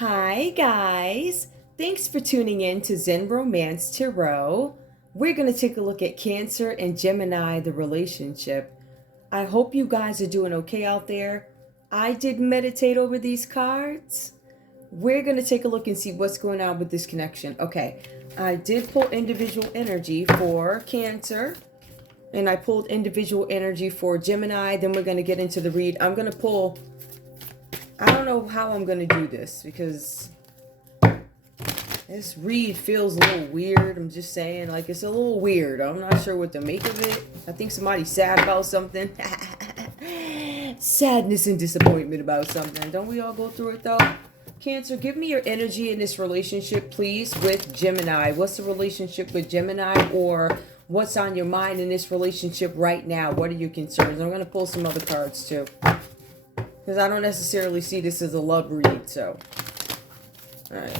Hi, guys. Thanks for tuning in to Zen Romance Tarot. We're going to take a look at Cancer and Gemini, the relationship. I hope you guys are doing okay out there. I did meditate over these cards. We're going to take a look and see what's going on with this connection. Okay, I did pull individual energy for Cancer, and I pulled individual energy for Gemini. Then we're going to get into the read. I'm going to pull... I don't know how I'm going to do this because this read feels a little weird. I'm just saying, like, it's a little weird. I'm not sure what to make of it. I think somebody's sad about something. Sadness and disappointment about something. Don't we all go through it, though? Cancer, give me your energy in this relationship, please, with Gemini. What's the relationship with Gemini, or what's on your mind in this relationship right now? What are your concerns? I'm going to pull some other cards, too, because I don't necessarily see this as a love read, so. Alright.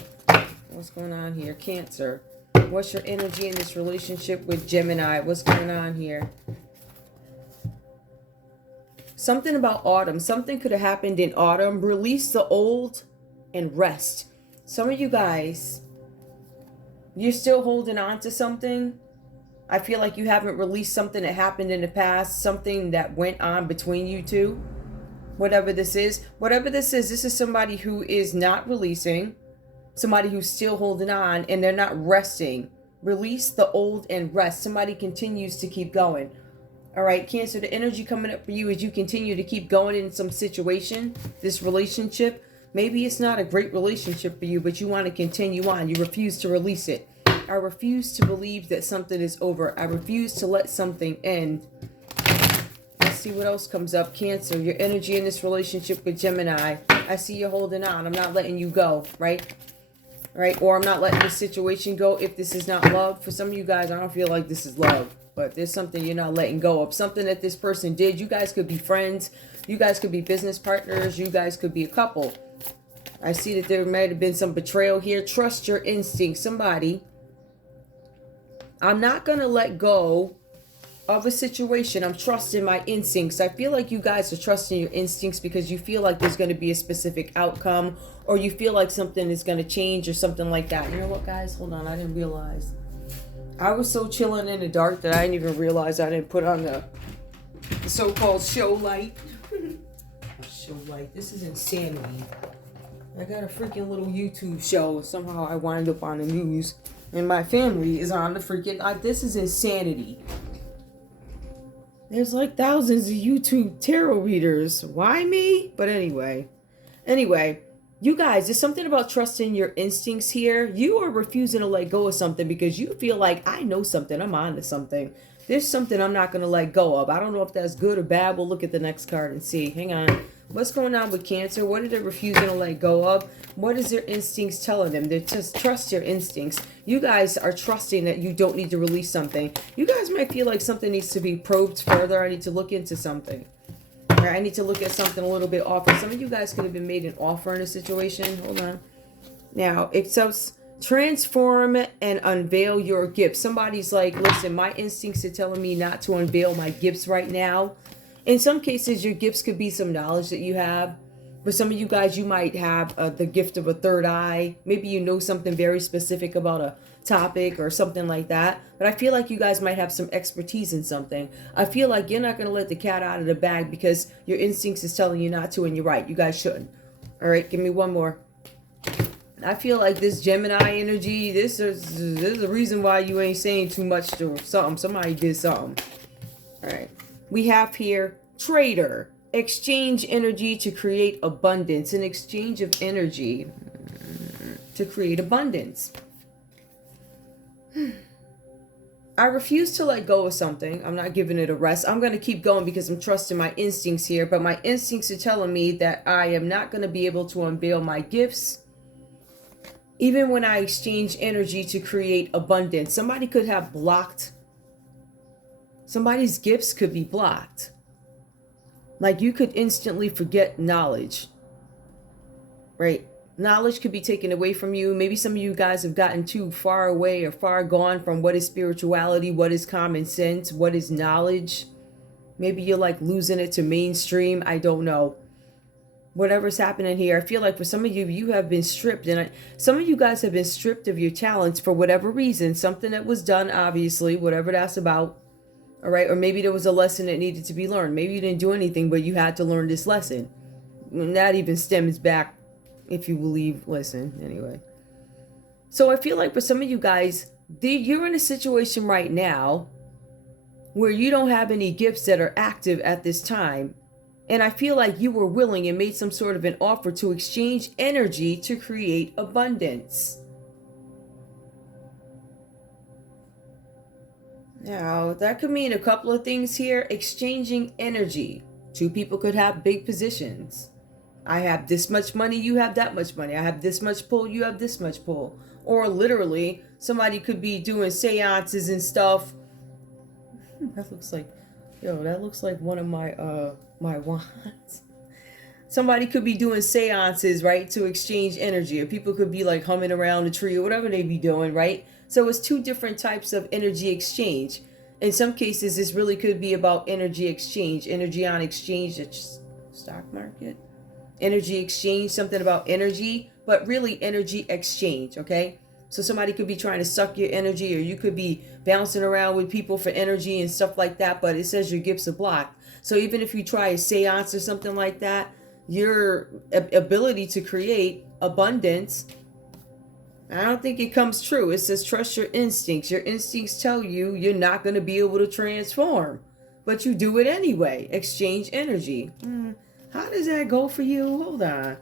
What's going on here? Cancer. What's your energy in this relationship with Gemini? What's going on here? Something about autumn. Something could have happened in autumn. Release the old and rest. Some of you guys, you're still holding on to something. I feel like you haven't released something that happened in the past. Something that went on between you two. Whatever this is, this is somebody who is not releasing, somebody who's still holding on, and they're not resting. Release the old and rest. Somebody continues to keep going. All right, Cancer, the energy coming up for you is you continue to keep going in some situation, this relationship. Maybe it's not a great relationship for you, but you want to continue on. You refuse to release it. I refuse to believe that something is over. I refuse to let something end. See what else comes up. Cancer, your energy in this relationship with Gemini. I see you holding on. I'm not letting you go, right? Or I'm not letting this situation go if this is not love. For some of you guys, I don't feel like this is love, but there's something you're not letting go of. Something that this person did. You guys could be friends. You guys could be business partners. You guys could be a couple. I see that there might have been some betrayal here. Trust your instincts. Somebody. I'm not going to let go of a situation. I'm trusting my instincts. I feel like you guys are trusting your instincts because you feel like there's going to be a specific outcome, or you feel like something is going to change or something like that. You know what, guys? Hold on. I didn't realize. I was so chilling in the dark that I didn't even realize I didn't put on the so-called show light. Show light. This is insanity. I got a freaking little YouTube show. Somehow I wind up on the news, and my family is on the freaking... this is insanity. There's like thousands of YouTube tarot readers. Why me? But anyway, you guys, there's something about trusting your instincts here. You are refusing to let go of something because you feel like, I know something. I'm on to something. There's something I'm not going to let go of. I don't know if that's good or bad. We'll look at the next card and see. Hang on. What's going on with Cancer? What are they refusing to let go of? What is their instincts telling them? They just trust your instincts. You guys are trusting that you don't need to release something. You guys might feel like something needs to be probed further. I need to look into something. All right, I need to look at something a little bit off. Some of you guys could have been made an offer in a situation. Hold on. Now, it says transform and unveil your gifts. Somebody's like, listen, my instincts are telling me not to unveil my gifts right now. In some cases, your gifts could be some knowledge that you have. For some of you guys, you might have the gift of a third eye. Maybe you know something very specific about a topic or something like that. But I feel like you guys might have some expertise in something. I feel like you're not going to let the cat out of the bag because your instincts is telling you not to, and you're right. You guys shouldn't. All right, give me one more. I feel like this Gemini energy, this is a reason why you ain't saying too much to something. Somebody did something. All right. We have here trader. Exchange energy to create abundance. An exchange of energy to create abundance. I refuse to let go of something. I'm not giving it a rest. I'm going to keep going because I'm trusting my instincts here. But my instincts are telling me that I am not going to be able to unveil my gifts. Even when I exchange energy to create abundance. Somebody could have blocked. Somebody's gifts could be blocked. Like you could instantly forget knowledge. Right? Knowledge could be taken away from you. Maybe some of you guys have gotten too far away or far gone from what is spirituality, what is common sense, what is knowledge. Maybe you're like losing it to mainstream. I don't know. whatever's happening here. I feel like for some of you, you have been stripped, and some of you guys have been stripped of your talents for whatever reason, something that was done, obviously, whatever that's about. All right. Or maybe there was a lesson that needed to be learned. Maybe you didn't do anything, but you had to learn this lesson. And that even stems back, if you believe, listen, anyway. So I feel like for some of you guys, you're in a situation right now where you don't have any gifts that are active at this time. And I feel like you were willing and made some sort of an offer to exchange energy to create abundance. Now, that could mean a couple of things here. Exchanging energy. Two people could have big positions. I have this much money, you have that much money. I have this much pull, you have this much pull. Or literally, somebody could be doing seances and stuff. That looks like one of my my wands. Somebody could be doing seances, right, to exchange energy. Or people could be like humming around a tree or whatever they be doing, right? So it's two different types of energy exchange. In some cases, this really could be about energy exchange, energy on exchange, stock market, energy exchange, something about energy, but really energy exchange, okay? So somebody could be trying to suck your energy, or you could be bouncing around with people for energy and stuff like that, but it says your gifts are blocked. So even if you try a seance or something like that, your ability to create abundance, I don't think it comes true. It says trust your instincts. Your instincts tell you you're not going to be able to transform, but you do it anyway. Exchange energy. How does that go for you? Hold on.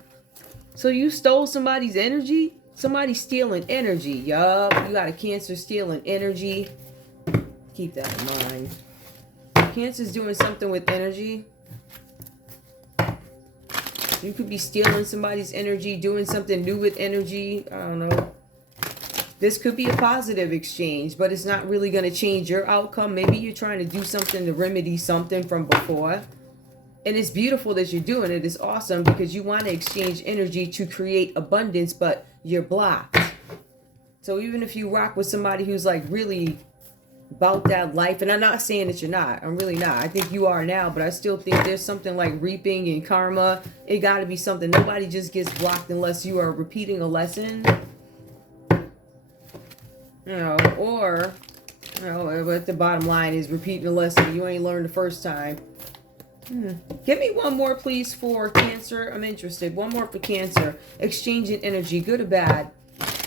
So you stole somebody's energy? Somebody's stealing energy. Yup, you got a Cancer stealing energy. Keep that in mind. Cancer's doing something with energy. You could be stealing somebody's energy, doing something new with energy. I don't know. This could be a positive exchange, but it's not really going to change your outcome. Maybe you're trying to do something to remedy something from before. And it's beautiful that you're doing it. It's awesome because you want to exchange energy to create abundance, but you're blocked. So even if you rock with somebody who's like really about that life, and I'm not saying that you're not, I'm really not. I think you are now, but I still think there's something like reaping and karma. It got to be something. Nobody just gets blocked unless you are repeating a lesson. Or what the bottom line is, repeating a lesson you ain't learned the first time. Give me one more, please, for Cancer. I'm interested. One more for Cancer. Exchanging energy, good or bad?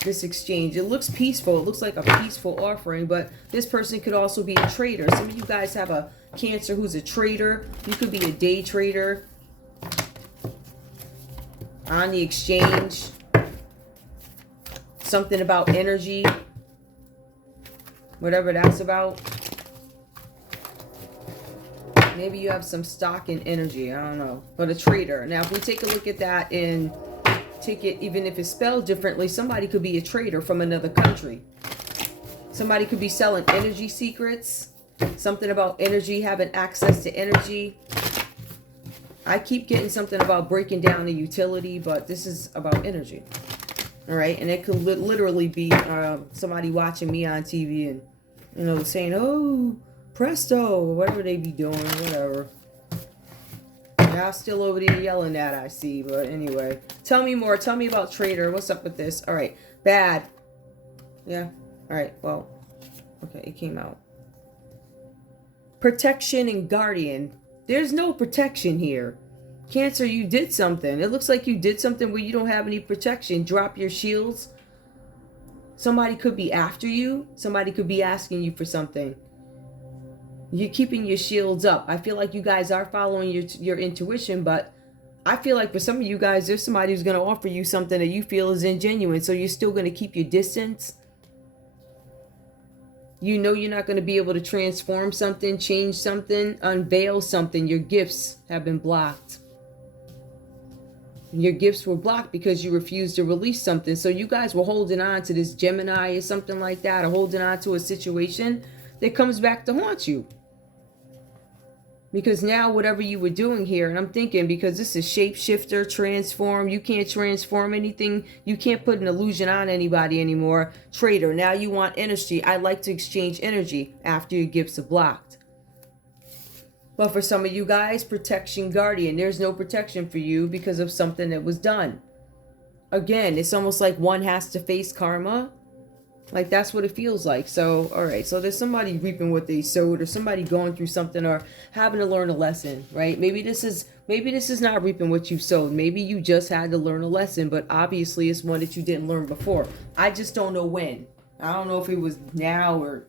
This exchange. It looks peaceful. It looks like a peaceful offering, but this person could also be a trader. Some of you guys have a Cancer who's a trader. You could be a day trader on the exchange. Something about energy. Whatever that's about. Maybe you have some stock in energy. I don't know. But a trader. Now, if we take a look at that and take it, even if it's spelled differently, somebody could be a trader from another country. Somebody could be selling energy secrets. Something about energy, having access to energy. I keep getting something about breaking down the utility, but this is about energy. All right. And it could literally be somebody watching me on TV and, you know, saying, oh, presto, whatever they be doing, whatever. Y'all still over there yelling at, I see. But anyway, tell me more. Tell me about trader. What's up with this? All right. Bad. Yeah. All right. Well, okay. It came out. Protection and guardian. There's no protection here. Cancer, you did something. It looks like you did something where you don't have any protection. Drop your shields. Somebody could be after you. Somebody could be asking you for something. You're keeping your shields up. I feel like you guys are following your intuition, but I feel like for some of you guys, there's somebody who's going to offer you something that you feel is ingenuine. So you're still going to keep your distance. You know you're not going to be able to transform something, change something, unveil something. Your gifts have been blocked. Your gifts were blocked because you refused to release something. So you guys were holding on to this Gemini or something like that, or holding on to a situation that comes back to haunt you. Because now whatever you were doing here, and I'm thinking because this is shapeshifter, transform, you can't transform anything. You can't put an illusion on anybody anymore. Trader, now you want energy. I like to exchange energy after your gifts are blocked. But for some of you guys, protection guardian. There's no protection for you because of something that was done. Again, it's almost like one has to face karma. Like, that's what it feels like. So, all right. So there's somebody reaping what they sowed, or somebody going through something, or having to learn a lesson, right? Maybe this is not reaping what you sowed. Maybe you just had to learn a lesson, but obviously it's one that you didn't learn before. I just don't know when. I don't know if it was now or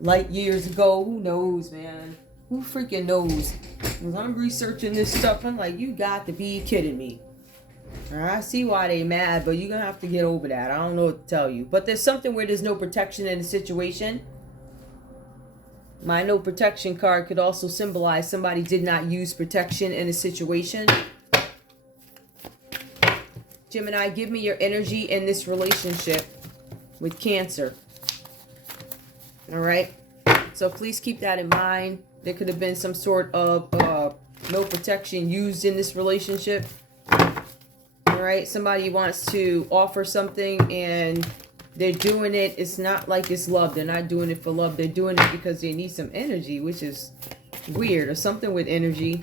light years ago. Who knows, man? Who freaking knows? Because I'm researching this stuff. I'm like, you got to be kidding me. I see why they mad, but you're going to have to get over that. I don't know what to tell you. But there's something where there's no protection in the situation. My no protection card could also symbolize somebody did not use protection in a situation. Gemini, give me your energy in this relationship with Cancer. All right? So please keep that in mind. There could have been some sort of no protection used in this relationship. All right, somebody wants to offer something and they're doing it. It's not like it's love. They're not doing it for love. They're doing it because they need some energy, which is weird, or something with energy.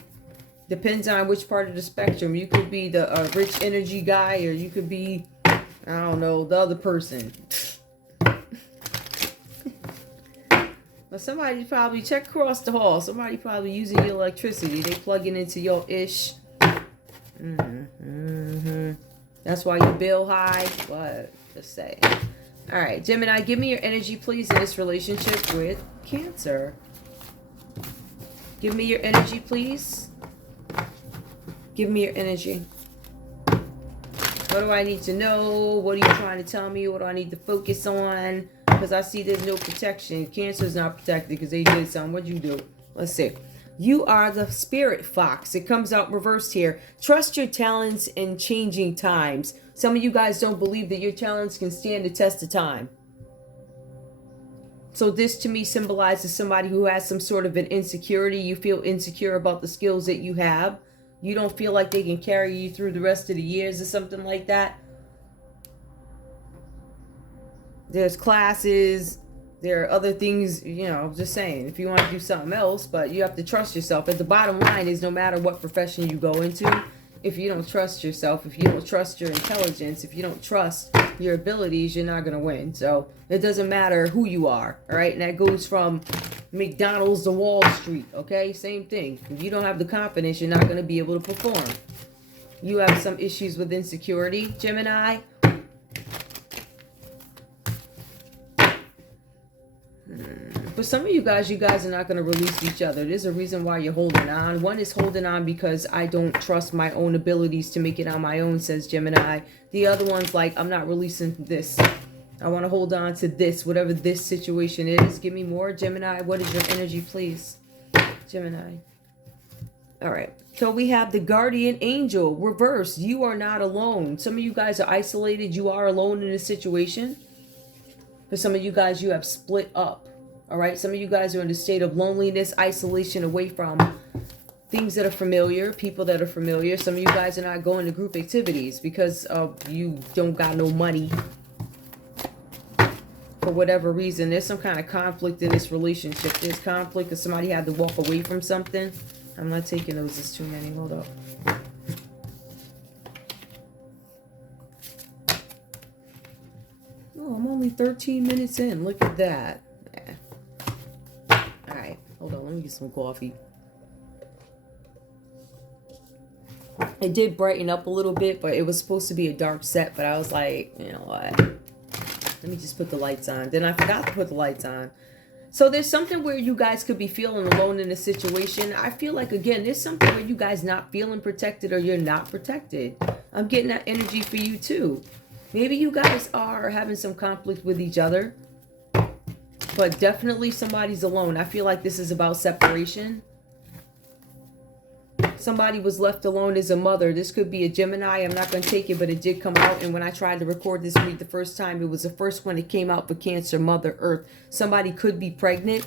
Depends on which part of the spectrum. You could be the rich energy guy, or you could be, I don't know, the other person. But somebody probably, check across the hall. Somebody probably using your electricity. They plugging into your ish. That's why your bill high. What? Just say. All right, Gemini, give me your energy, please, in this relationship with Cancer. Give me your energy, please. Give me your energy. What do I need to know? What are you trying to tell me? What do I need to focus on? Because I see there's no protection. Cancer's not protected because they did something. What'd you do? Let's see. You are the spirit fox. It comes out reversed here. Trust your talents in changing times. Some of you guys don't believe that your talents can stand the test of time. So this to me symbolizes somebody who has some sort of an insecurity. You feel insecure about the skills that you have. You don't feel like they can carry you through the rest of the years or something like that. There's classes. There are other things, you know, just saying, if you want to do something else, but you have to trust yourself. But the bottom line is, no matter what profession you go into, if you don't trust yourself, if you don't trust your intelligence, if you don't trust your abilities, you're not going to win. So it doesn't matter who you are, all right? And that goes from McDonald's to Wall Street, okay? Same thing. If you don't have the confidence, you're not going to be able to perform. You have some issues with insecurity, Gemini. For some of you guys are not going to release each other. There's a reason why you're holding on. One is holding on because I don't trust my own abilities to make it on my own, says Gemini. The other one's like, I'm not releasing this. I want to hold on to this, whatever this situation is. Give me more, Gemini. What is your energy, please? Gemini. All right. So we have the guardian angel reversed. You are not alone. Some of you guys are isolated. You are alone in this situation. For some of you guys, you have split up. All right. Some of you guys are in a state of loneliness, isolation, away from things that are familiar, people that are familiar. Some of you guys are not going to group activities because you don't got no money. For whatever reason, there's some kind of conflict in this relationship. There's conflict because somebody had to walk away from something. I'm not taking those as too many. Hold up. Oh, I'm only 13 minutes in. Look at that. All right. Hold on. Let me get some coffee. It did brighten up a little bit, but it was supposed to be a dark set. But I was like, you know what? Let me just put the lights on. Then I forgot to put the lights on. So there's something where you guys could be feeling alone in a situation. I feel like, again, there's something where you guys not feeling protected or you're not protected. I'm getting that energy for you too. Maybe you guys are having some conflict with each other, but definitely somebody's alone. I feel like this is about separation. Somebody was left alone as a mother. This could be a Gemini. I'm not going to take it, but it did come out. And when I tried to record this read the first time, it was the first one that came out for Cancer, Mother Earth. Somebody could be pregnant.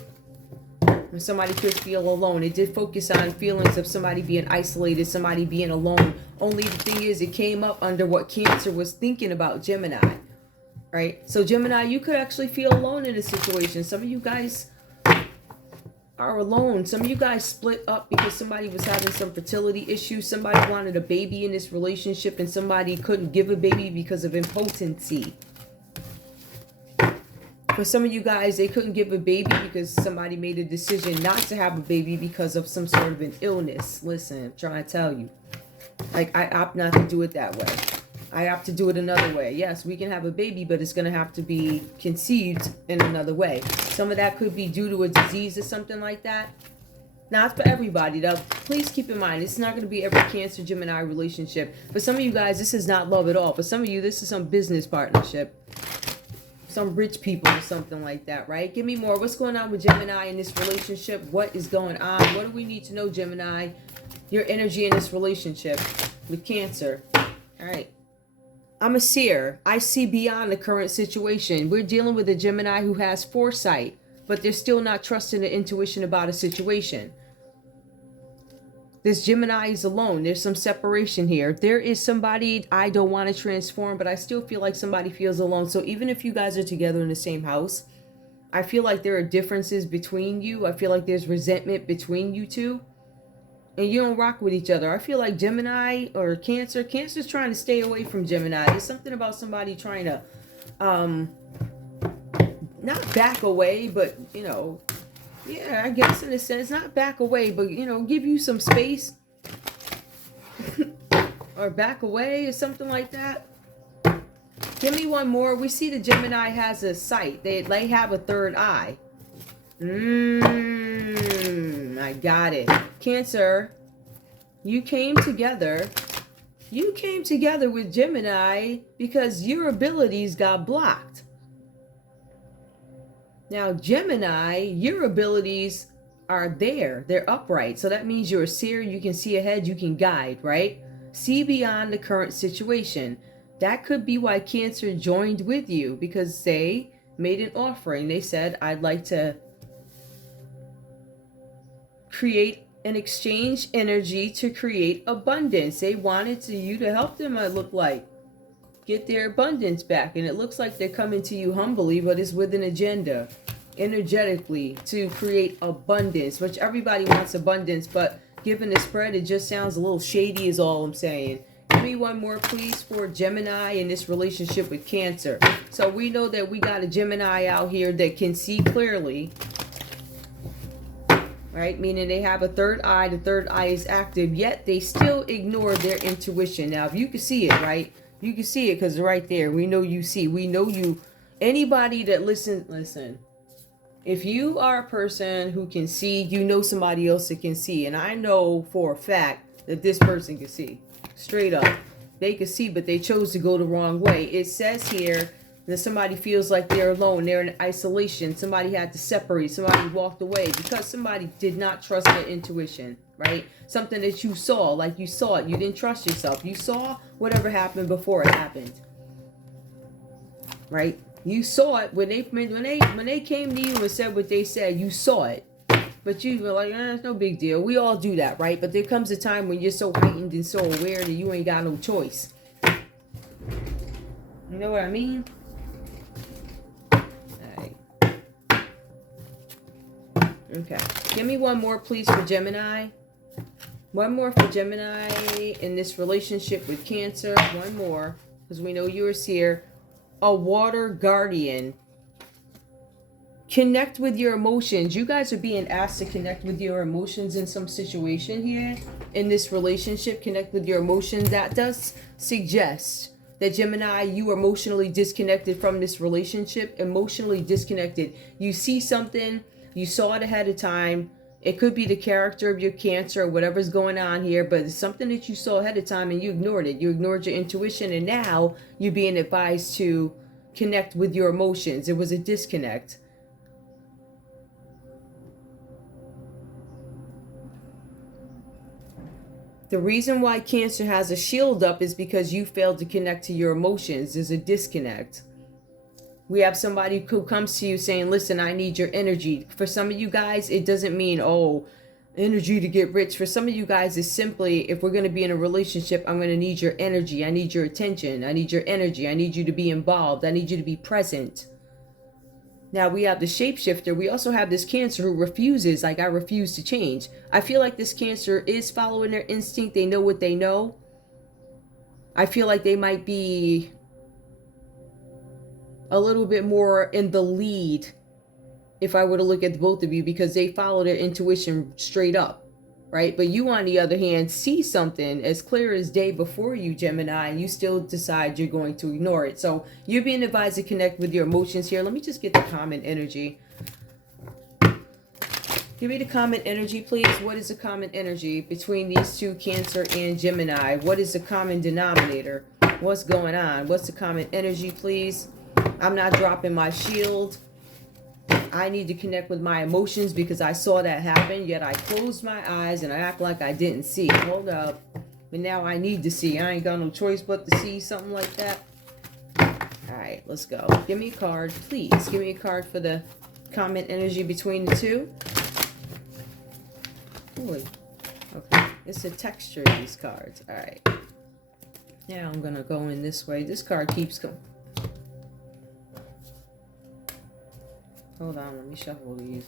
And somebody could feel alone. It did focus on feelings of somebody being isolated, somebody being alone. Only the thing is, it came up under what Cancer was thinking about Gemini. Right? So Gemini, you could actually feel alone in a situation. Some of you guys, are alone. Some of you guys split up because somebody was having some fertility issues. Somebody wanted a baby in this relationship and somebody couldn't give a baby because of impotency. For some of you guys, they couldn't give a baby because somebody made a decision not to have a baby because of some sort of an illness. Listen, I'm trying to tell you. Like, I opt not to do it that way. I opt to do it another way. Yes, we can have a baby, but it's going to have to be conceived in another way. Some of that could be due to a disease or something like that. Not for everybody, though. Please keep in mind, it's not going to be every Cancer Gemini relationship. For some of you guys, this is not love at all. For some of you, this is some business partnership. Some rich people or something like that, right? Give me more. What's going on with Gemini in this relationship? What is going on? What do we need to know, Gemini? Your energy in this relationship with Cancer. All right. I'm a seer. I see beyond the current situation. We're dealing with a Gemini who has foresight, but they're still not trusting the intuition about a situation. This Gemini is alone. There's some separation here. There is somebody I don't want to transform, but I still feel like somebody feels alone. So even if you guys are together in the same house, I feel like there are differences between you. I feel like there's resentment between you two. And you don't rock with each other. I feel like Gemini or Cancer's trying to stay away from Gemini. There's something about somebody trying to, not back away, but, you know, yeah, I guess in a sense, not back away, but, you know, give you some space. Or back away or something like that. Give me one more. We see the Gemini has a sight. They have a third eye. I got it. Cancer, you came together with Gemini because your abilities got blocked. Now, Gemini, your abilities are there. They're upright. So that means you're a seer. You can see ahead. You can guide, right? See beyond the current situation. That could be why Cancer joined with you, because they made an offering. They said, I'd like to create and exchange energy to create abundance. They wanted you to help them, it looked like, get their abundance back. And it looks like they're coming to you humbly, but it's with an agenda, energetically, to create abundance, which everybody wants abundance, but given the spread, it just sounds a little shady is all I'm saying. Give me one more, please, for Gemini in this relationship with Cancer. So we know that we got a Gemini out here that can see clearly, right? Meaning they have a third eye. The third eye is active, yet they still ignore their intuition. Now, if you can see it, right? You can see it because right there, we know you see. We know you. Anybody that listen. If you are a person who can see, you know somebody else that can see. And I know for a fact that this person can see. Straight up. They can see, but they chose to go the wrong way. It says here that somebody feels like they're alone. They're in isolation. Somebody had to separate. Somebody walked away because somebody did not trust their intuition, right? Something that you saw, like you saw it. You didn't trust yourself. You saw whatever happened before it happened, right? You saw it when they came to you and said what they said. You saw it, but you were like, it's no big deal. We all do that, right? But there comes a time when you're so heightened and so aware that you ain't got no choice. You know what I mean? Okay, give me one more, please, for Gemini. One more for Gemini in this relationship with Cancer. One more, because we know you're a seer. A water guardian. Connect with your emotions. You guys are being asked to connect with your emotions in some situation here. In this relationship, connect with your emotions. That does suggest that Gemini, you are emotionally disconnected from this relationship. Emotionally disconnected. You see something. You saw it ahead of time. It could be the character of your Cancer or whatever's going on here, but it's something that you saw ahead of time and you ignored it. You ignored your intuition, and now you're being advised to connect with your emotions. There was a disconnect. The reason why Cancer has a shield up is because you failed to connect to your emotions. There's a disconnect. We have somebody who comes to you saying, listen, I need your energy. For some of you guys, it doesn't mean, energy to get rich. For some of you guys, it's simply, if we're going to be in a relationship, I'm going to need your energy. I need your attention. I need your energy. I need you to be involved. I need you to be present. Now we have the shapeshifter. We also have this Cancer who refuses, like, I refuse to change. I feel like this Cancer is following their instinct. They know what they know. I feel like they might be a little bit more in the lead if I were to look at both of you, because they follow their intuition straight up, right? But you, on the other hand, see something as clear as day before you, Gemini, and you still decide you're going to ignore it. So you're being advised to connect with your emotions here. Let me just get the common energy. Give me the common energy, please. What is the common energy between these two, Cancer and Gemini? What is the common denominator? What's going on? What's the common energy, please? I'm not dropping my shield. I need to connect with my emotions because I saw that happen, yet I closed my eyes and I act like I didn't see. Hold up. But now I need to see. I ain't got no choice but to see something like that. Alright, let's go. Give me a card, please. Give me a card for the common energy between the two. Boy. Okay. It's the texture of these cards. Alright. Now I'm going to go in this way. This card keeps going. Hold on, let me shuffle these.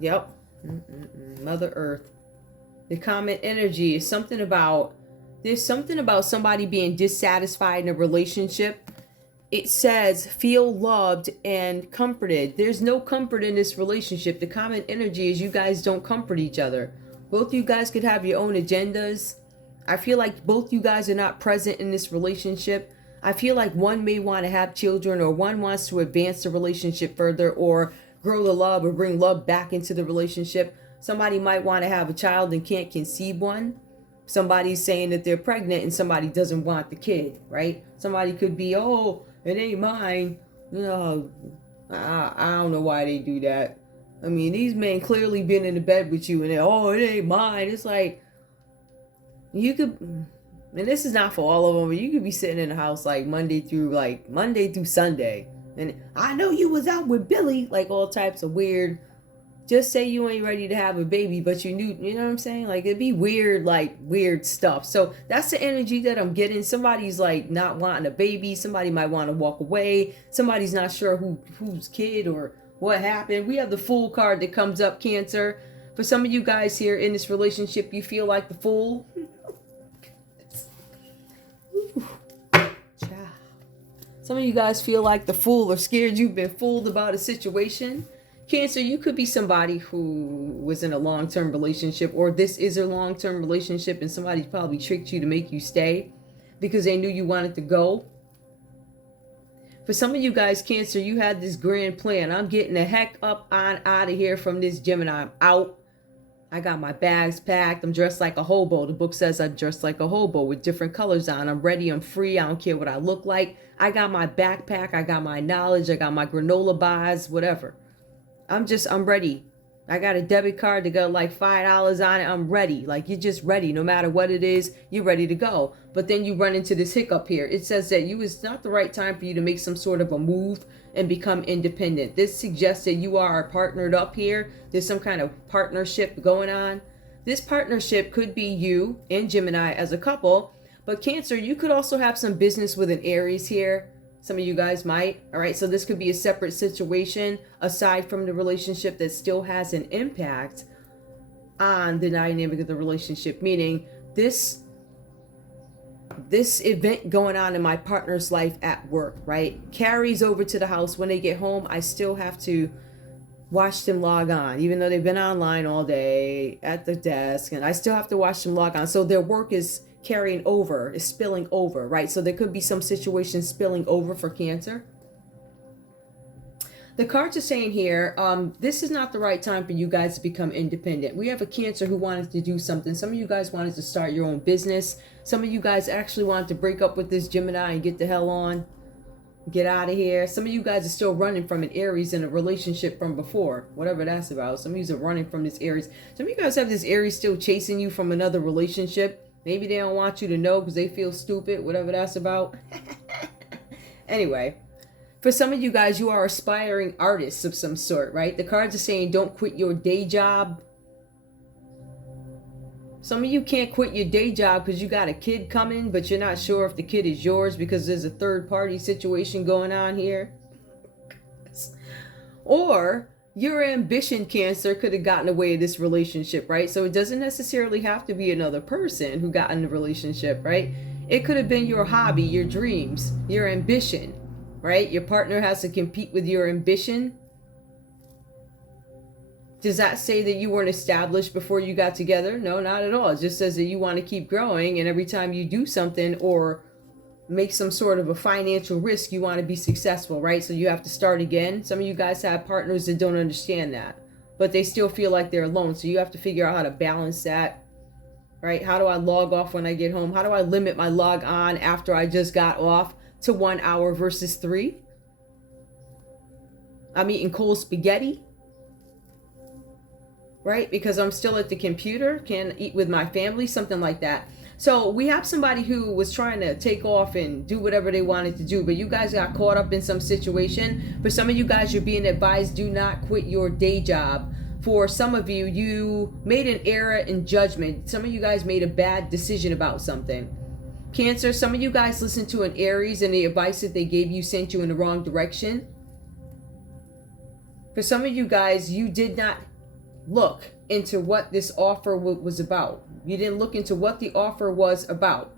Yep. Mother Earth. The common energy is something about, there's something about somebody being dissatisfied in a relationship. It says, feel loved and comforted. There's no comfort in this relationship. The common energy is you guys don't comfort each other. Both of you guys could have your own agendas. I feel like both you guys are not present in this relationship. I feel like one may want to have children, or one wants to advance the relationship further, or grow the love, or bring love back into the relationship. Somebody might want to have a child and can't conceive one. Somebody's saying that they're pregnant and somebody doesn't want the kid, right? Somebody could be, oh, it ain't mine. You know, I don't know why they do that. I mean, these men clearly been in the bed with you and they're, oh, it ain't mine. It's like, you could, and this is not for all of them, but you could be sitting in the house like Monday through Sunday, and I know you was out with Billy, like all types of weird, just say you ain't ready to have a baby, but you knew, you know what I'm saying? Like, it'd be weird, like weird stuff. So that's the energy that I'm getting. Somebody's like not wanting a baby. Somebody might want to walk away. Somebody's not sure whose kid or what happened. We have the Fool card that comes up, Cancer. For some of you guys here in this relationship, you feel like the Fool. Some of you guys feel like the Fool, or scared you've been fooled about a situation. Cancer, you could be somebody who was in a long-term relationship, or this is a long-term relationship and somebody probably tricked you to make you stay because they knew you wanted to go. For some of you guys, Cancer, you had this grand plan. I'm getting the heck up on out of here from this Gemini. I'm out. I got my bags packed. I'm dressed like a hobo. The book says I'm dressed like a hobo with different colors on. I'm ready. I'm free. I don't care what I look like. I got my backpack. I got my knowledge. I got my granola bars, whatever. I'm ready. I got a debit card that got like $5 on it. I'm ready. Like, you're just ready. No matter what it is, you're ready to go. But then you run into this hiccup here. It says that it's not the right time for you to make some sort of a move and become independent. This suggests that you are partnered up here. There's some kind of partnership going on. This partnership could be you and Gemini as a couple. But Cancer, you could also have some business with an Aries here. Some of you guys might. All right. So this could be a separate situation aside from the relationship that still has an impact on the dynamic of the relationship. Meaning this event going on in my partner's life at work, right, carries over to the house. When they get home, I still have to watch them log on, even though they've been online all day at the desk, and I still have to watch them log on. So their work is carrying over, is spilling over, right? So there could be some situation spilling over for Cancer. The cards are saying here, this is not the right time for you guys to become independent. We have a Cancer who wanted to do something. Some of you guys wanted to start your own business. Some of you guys actually wanted to break up with this Gemini and get the hell on. Get out of here. Some of you guys are still running from an Aries in a relationship from before. Whatever that's about. Some of you are running from this Aries. Some of you guys have this Aries still chasing you from another relationship. Maybe they don't want you to know because they feel stupid. Whatever that's about. Anyway. For some of you guys, you are aspiring artists of some sort, right? The cards are saying don't quit your day job. Some of you can't quit your day job because you got a kid coming, but you're not sure if the kid is yours because there's a third party situation going on here. Or your ambition, Cancer, could have gotten away in this relationship, right? So it doesn't necessarily have to be another person who got in the relationship, right? It could have been your hobby, your dreams, your ambition, right? Your partner has to compete with your ambition. Does that say that you weren't established before you got together? No, not at all. It just says that you want to keep growing, and every time you do something or make some sort of a financial risk, you want to be successful, right? So you have to start again. Some of you guys have partners that don't understand that, but they still feel like they're alone. So you have to figure out how to balance that, right? How do I log off when I get home? How do I limit my log on after I just got off to 1 hour versus 3? I'm eating cold spaghetti, right? Because I'm still at the computer, can't eat with my family, something like that. So we have somebody who was trying to take off and do whatever they wanted to do, but you guys got caught up in some situation. For some of you guys, you're being advised, do not quit your day job. For some of you, you made an error in judgment. Some of you guys made a bad decision about something. Cancer, some of you guys listened to an Aries and the advice that they gave you sent you in the wrong direction. For some of you guys, you did not look into what this offer was about. You didn't look into what the offer was about.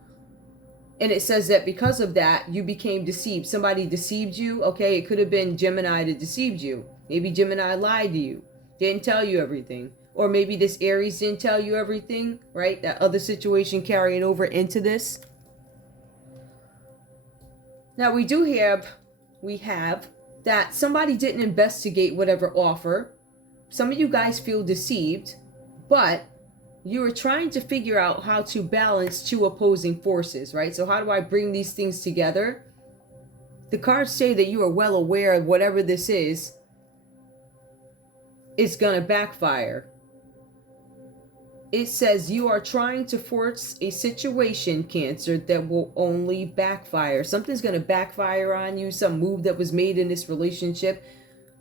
And it says that because of that, you became deceived. Somebody deceived you. Okay, it could have been Gemini that deceived you. Maybe Gemini lied to you, didn't tell you everything. Or maybe this Aries didn't tell you everything, right? That other situation carrying over into this. Now we have that somebody didn't investigate whatever offer. Some of you guys feel deceived, but you are trying to figure out how to balance two opposing forces, right? So how do I bring these things together? The cards say that you are well aware of whatever this is going to backfire. It says you are trying to force a situation, Cancer, that will only backfire. Something's going to backfire on you, some move that was made in this relationship,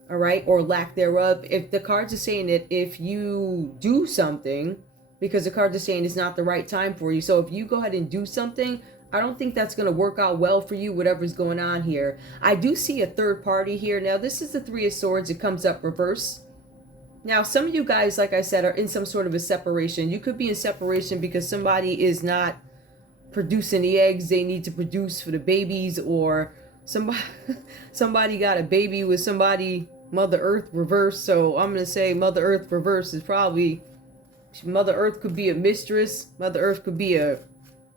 all right, or lack thereof. If the cards are saying that if you do something, because the cards are saying it's not the right time for you, so if you go ahead and do something, I don't think that's going to work out well for you, whatever's going on here. I do see a third party here. Now, this is the Three of Swords. It comes up reverse. Now, some of you guys, like I said, are in some sort of a separation. You could be in separation because somebody is not producing the eggs they need to produce for the babies, or somebody got a baby with somebody, Mother Earth reverse. So I'm going to say Mother Earth reverse is probably, Mother Earth could be a mistress. Mother Earth could be a,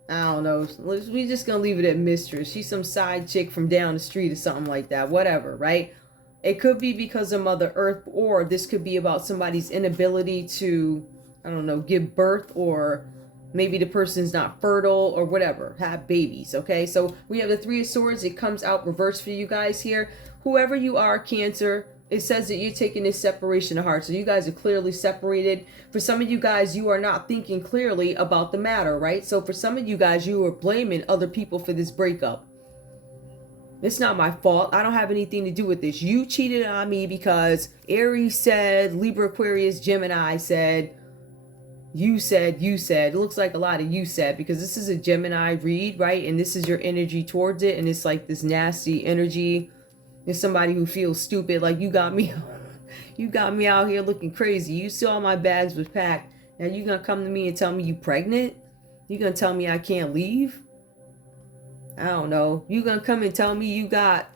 I don't know. We're just going to leave it at mistress. She's some side chick from down the street or something like that. Whatever, right? It could be because of Mother Earth, or this could be about somebody's inability to, I don't know, give birth, or maybe the person's not fertile or whatever, have babies, okay? So we have the Three of Swords. It comes out reverse for you guys here. Whoever you are, Cancer, it says that you're taking this separation to heart. So you guys are clearly separated. For some of you guys, you are not thinking clearly about the matter, right? So for some of you guys, you are blaming other people for this breakup. It's not my fault. I don't have anything to do with this. You cheated on me because Aries said, Libra, Aquarius, Gemini said, you said. It looks like a lot of you said, because this is a Gemini read, right? And this is your energy towards it. And it's like this nasty energy. It's somebody who feels stupid. Like, you got me out here looking crazy. You saw my bags was packed. Now you gonna come to me and tell me you pregnant? You gonna tell me I can't leave? I don't know. You gonna come and tell me you got,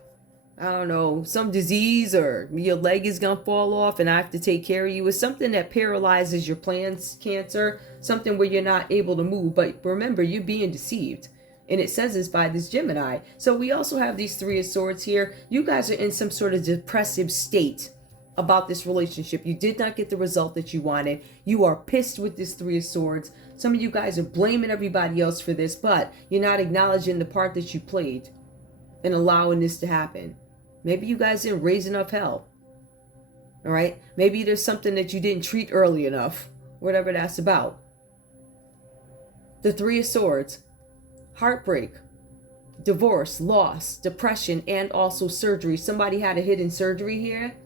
I don't know, some disease, or your leg is gonna fall off and I have to take care of you? It's something that paralyzes your plans, Cancer. Something where you're not able to move. But remember, you're being deceived. And it says this by this Gemini. So we also have these Three of Swords here. You guys are in some sort of depressive state about this relationship. You did not get the result that you wanted. You are pissed with this Three of Swords. Some of you guys are blaming everybody else for this, but you're not acknowledging the part that you played in allowing this to happen. Maybe you guys didn't raise enough hell. All right? Maybe there's something that you didn't treat early enough. Whatever that's about. The Three of Swords. Heartbreak. Divorce. Loss. Depression. And also surgery. Somebody had a hidden surgery here.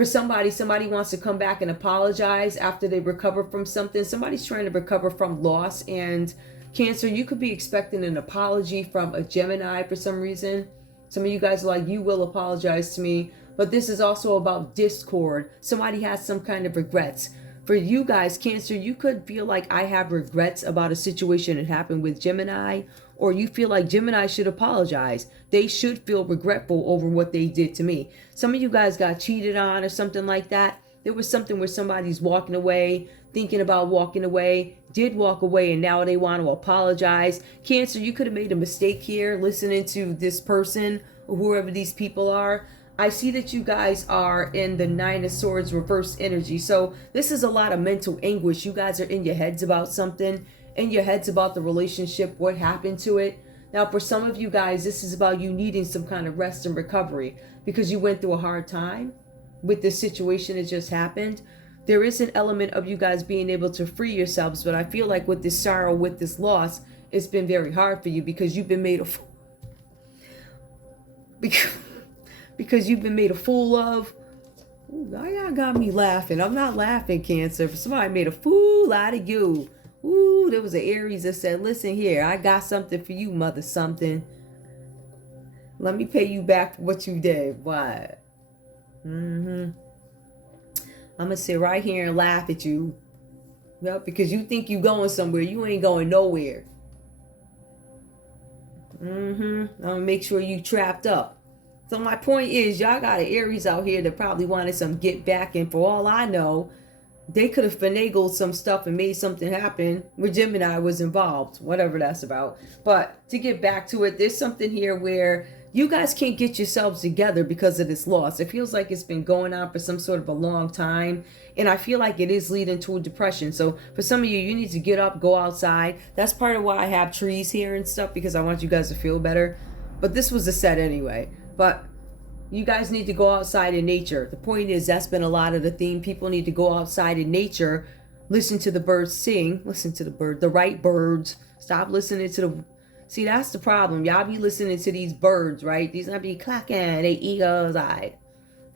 For somebody wants to come back and apologize after they recover from something. Somebody's trying to recover from loss. And Cancer, you could be expecting an apology from a Gemini for some reason. Some of you guys are like, you will apologize to me. But this is also about discord. Somebody has some kind of regrets. For you guys, Cancer, you could feel like I have regrets about a situation that happened with Gemini, or you feel like Gemini should apologize. They should feel regretful over what they did to me. Some of you guys got cheated on or something like that. There was something where somebody's walking away, thinking about walking away, did walk away, and now they want to apologize. Cancer, you could have made a mistake here listening to this person or whoever these people are. I see that you guys are in the Nine of Swords reverse energy. So this is a lot of mental anguish. You guys are in your heads about something, in your heads about the relationship, what happened to it. Now, for some of you guys, this is about you needing some kind of rest and recovery because you went through a hard time with this situation that just happened. There is an element of you guys being able to free yourselves, but I feel like with this sorrow, with this loss, it's been very hard for you because you've been made a fool. Because you've been made a fool of. Ooh, y'all got me laughing. I'm not laughing, Cancer. Somebody made a fool out of you. Ooh, there was an Aries that said, listen here, I got something for you, mother something. Let me pay you back for what you did. What? I'm going to sit right here and laugh at you. Well, because you think you going somewhere. You ain't going nowhere. I'm going to make sure you trapped up. So my point is, y'all got an Aries out here that probably wanted some get back. And for all I know, they could have finagled some stuff and made something happen where Gemini was involved. Whatever that's about. But to get back to it, there's something here where you guys can't get yourselves together because of this loss. It feels like it's been going on for some sort of a long time. And I feel like it is leading to a depression. So for some of you, you need to get up, go outside. That's part of why I have trees here and stuff, because I want you guys to feel better. But this was a set anyway. But you guys need to go outside in nature. The point is, that's been a lot of the theme. People need to go outside in nature. Listen to the birds sing. Listen to the right birds. Stop listening to the... See, that's the problem. Y'all be listening to these birds, right? These not be clacking. They eagles. I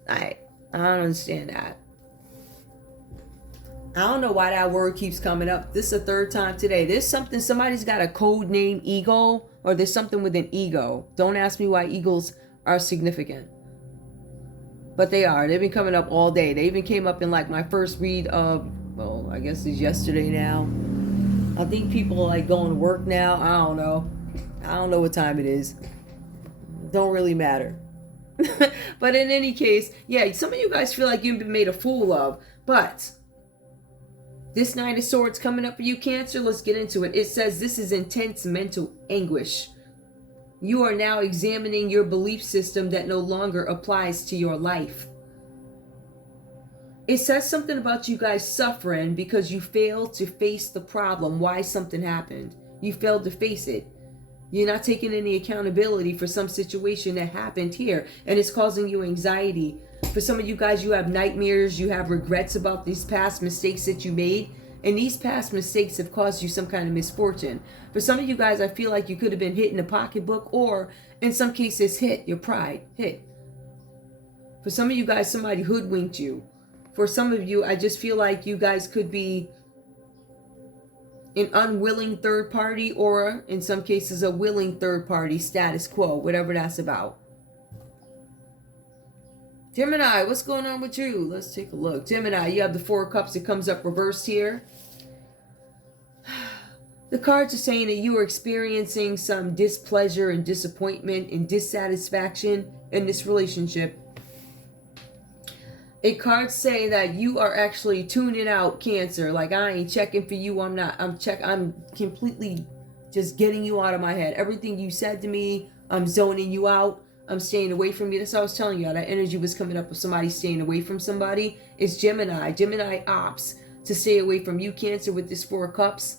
don't understand that. I don't know why that word keeps coming up. This is the third time today. There's something, somebody's got a code name eagle, or there's something with an ego. Don't ask me why eagles are significant. But they are. They've been coming up all day. They even came up in like my first read of, well, I guess it's yesterday now. I think people are like going to work now. I don't know. I don't know what time it is. Don't really matter. But in any case, yeah, some of you guys feel like you've been made a fool of. But this Nine of Swords coming up for you, Cancer, let's get into it. It says this is intense mental anguish. You are now examining your belief system that no longer applies to your life. It says something about you guys suffering because you failed to face the problem, why something happened. You failed to face it. You're not taking any accountability for some situation that happened here, and it's causing you anxiety. For some of you guys, you have nightmares, you have regrets about these past mistakes that you made, and these past mistakes have caused you some kind of misfortune. For some of you guys, I feel like you could have been hit in the pocketbook, or in some cases hit your pride, hit. For some of you guys, somebody hoodwinked you. For some of you, I just feel like you guys could be an unwilling third party, or in some cases a willing third party, status quo, whatever that's about. Gemini, what's going on with you? Let's take a look. Gemini, you have the Four of Cups that comes up reversed here. The cards are saying that you are experiencing some displeasure and disappointment and dissatisfaction in this relationship. A card say that you are actually tuning out, Cancer. Like, I ain't checking for you. I'm completely just getting you out of my head. Everything you said to me, I'm zoning you out. I'm staying away from you. That's what I was telling you. That energy was coming up with somebody staying away from somebody. It's Gemini. Gemini opts to stay away from you, Cancer, with this Four of Cups.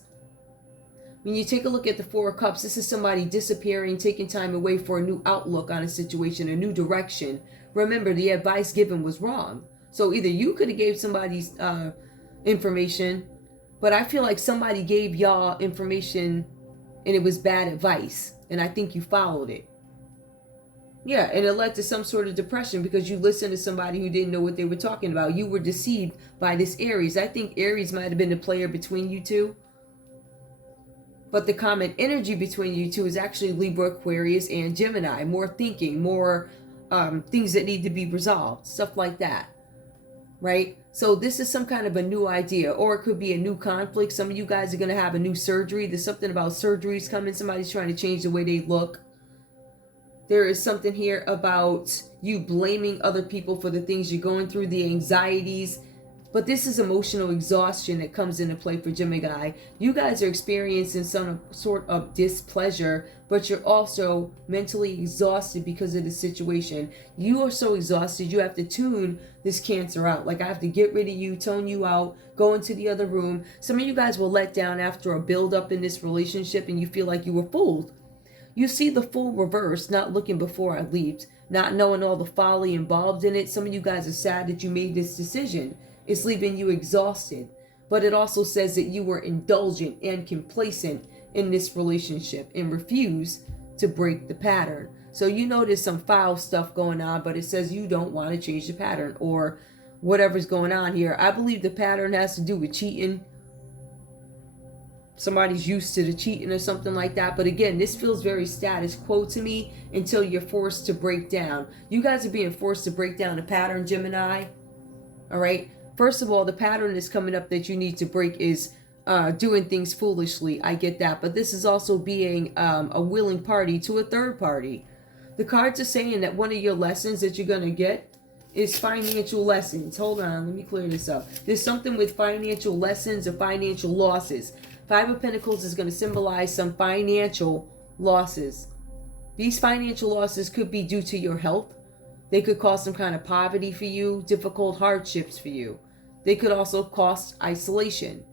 When you take a look at the Four of Cups, this is somebody disappearing, taking time away for a new outlook on a situation, a new direction. Remember, the advice given was wrong. So either you could have gave somebody's information, but I feel like somebody gave y'all information and it was bad advice. And I think you followed it. Yeah, and it led to some sort of depression because you listened to somebody who didn't know what they were talking about. You were deceived by this Aries. I think Aries might have been the player between you two. But the common energy between you two is actually Libra, Aquarius, and Gemini. More thinking, more things that need to be resolved, stuff like that. Right? So this is some kind of a new idea, or it could be a new conflict. Some of you guys are going to have a new surgery. There's something about surgeries coming. Somebody's trying to change the way they look. There is something here about you blaming other people for the things you're going through, the anxieties. But this is emotional exhaustion that comes into play for Gemini. You guys are experiencing some sort of displeasure, but you're also mentally exhausted because of the situation. You are so exhausted, you have to tune this Cancer out. Like, I have to get rid of you, tone you out, go into the other room. Some of you guys will let down after a build-up in this relationship and you feel like you were fooled. You see the full reverse, not looking before I leaped, not knowing all the folly involved in it. Some of you guys are sad that you made this decision. It's leaving you exhausted. But it also says that you were indulgent and complacent in this relationship and refuse to break the pattern. So you know there's some foul stuff going on, but it says you don't want to change the pattern or whatever's going on here. I believe the pattern has to do with cheating. Somebody's used to the cheating or something like that. But again, this feels very status quo to me until you're forced to break down. You guys are being forced to break down a pattern, Gemini. All right. First of all, the pattern that's coming up that you need to break is doing things foolishly. I get that. But this is also being a willing party to a third party. The cards are saying that one of your lessons that you're going to get is financial lessons. Hold on. Let me clear this up. There's something with financial lessons or financial losses. Five of Pentacles is going to symbolize some financial losses. These financial losses could be due to your health. They could cause some kind of poverty for you, difficult hardships for you. They could also cause isolation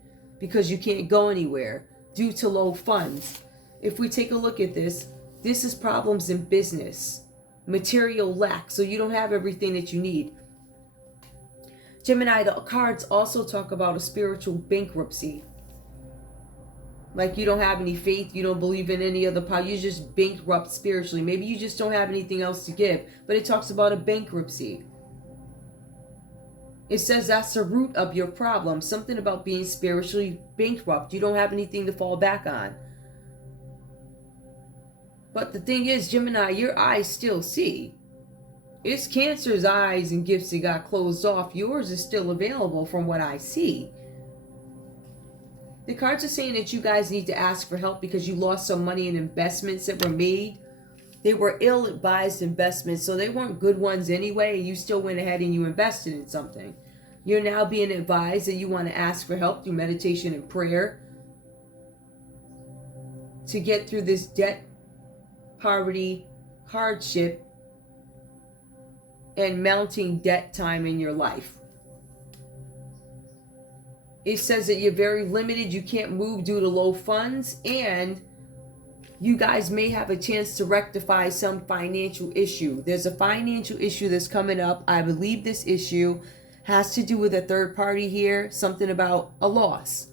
because you can't go anywhere due to low funds. If we take a look at this, this is problems in business, material lack, so you don't have everything that you need. Gemini, the cards also talk about a spiritual bankruptcy. Like you don't have any faith, you don't believe in any other power, you just bankrupt spiritually. Maybe you just don't have anything else to give, but it talks about a bankruptcy. It says that's the root of your problem, something about being spiritually bankrupt. You don't have anything to fall back on. But the thing is, Gemini, your eyes still see. It's Cancer's eyes and gifts that got closed off. Yours is still available from what I see. The cards are saying that you guys need to ask for help because you lost some money in investments that were made. They were ill-advised investments, so they weren't good ones anyway. You still went ahead and you invested in something. You're now being advised that you want to ask for help through meditation and prayer to get through this debt, poverty, hardship, and mounting debt time in your life. It says that you're very limited. You can't move due to low funds. And you guys may have a chance to rectify some financial issue. There's a financial issue that's coming up. I believe this issue has to do with a third party here. Something about a loss.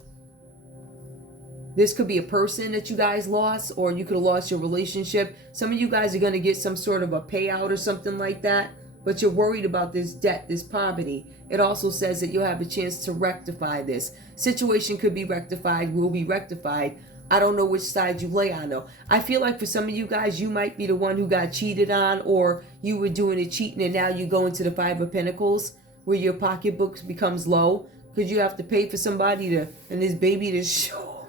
This could be a person that you guys lost. Or you could have lost your relationship. Some of you guys are going to get some sort of a payout or something like that. But you're worried about this debt, this poverty. It also says that you'll have a chance to rectify this. Situation could be rectified, will be rectified. I don't know which side you lay on though. I feel like for some of you guys, you might be the one who got cheated on, or you were doing the cheating and now you go into the Five of Pentacles where your pocketbook becomes low because you have to pay for somebody to, and this baby to show.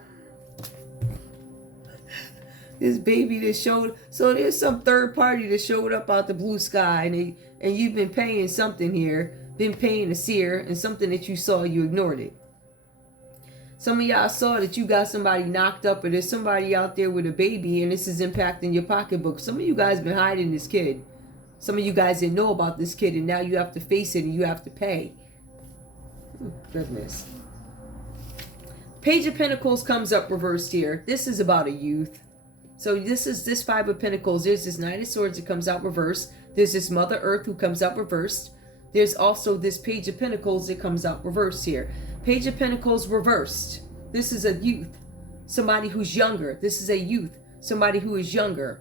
This baby that showed, so there's some third party that showed up out the blue sky and you've been paying something here, been paying a seer, and something that you saw, you ignored it. Some of y'all saw that you got somebody knocked up, or there's somebody out there with a baby and this is impacting your pocketbook. Some of you guys been hiding this kid. Some of you guys didn't know about this kid and now you have to face it and you have to pay. Goodness. Page of Pentacles comes up reversed here. This is about a youth. So this is this Five of Pentacles. There's this Nine of Swords that comes out reversed. There's this Mother Earth who comes out reversed. There's also this Page of Pentacles that comes out reversed here. Page of Pentacles reversed. This is a youth. Somebody who's younger. This is a youth. Somebody who is younger.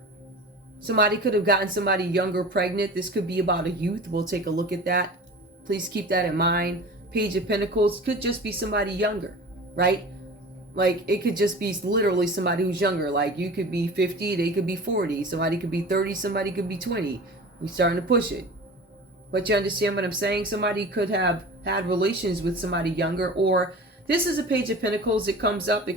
Somebody could have gotten somebody younger pregnant. This could be about a youth. We'll take a look at that. Please keep that in mind. Page of Pentacles could just be somebody younger, right? Like, it could just be literally somebody who's younger. Like, you could be 50, they could be 40. Somebody could be 30, somebody could be 20. We're starting to push it. But you understand what I'm saying? Somebody could have had relations with somebody younger. Or this is a Page of Pentacles. It comes up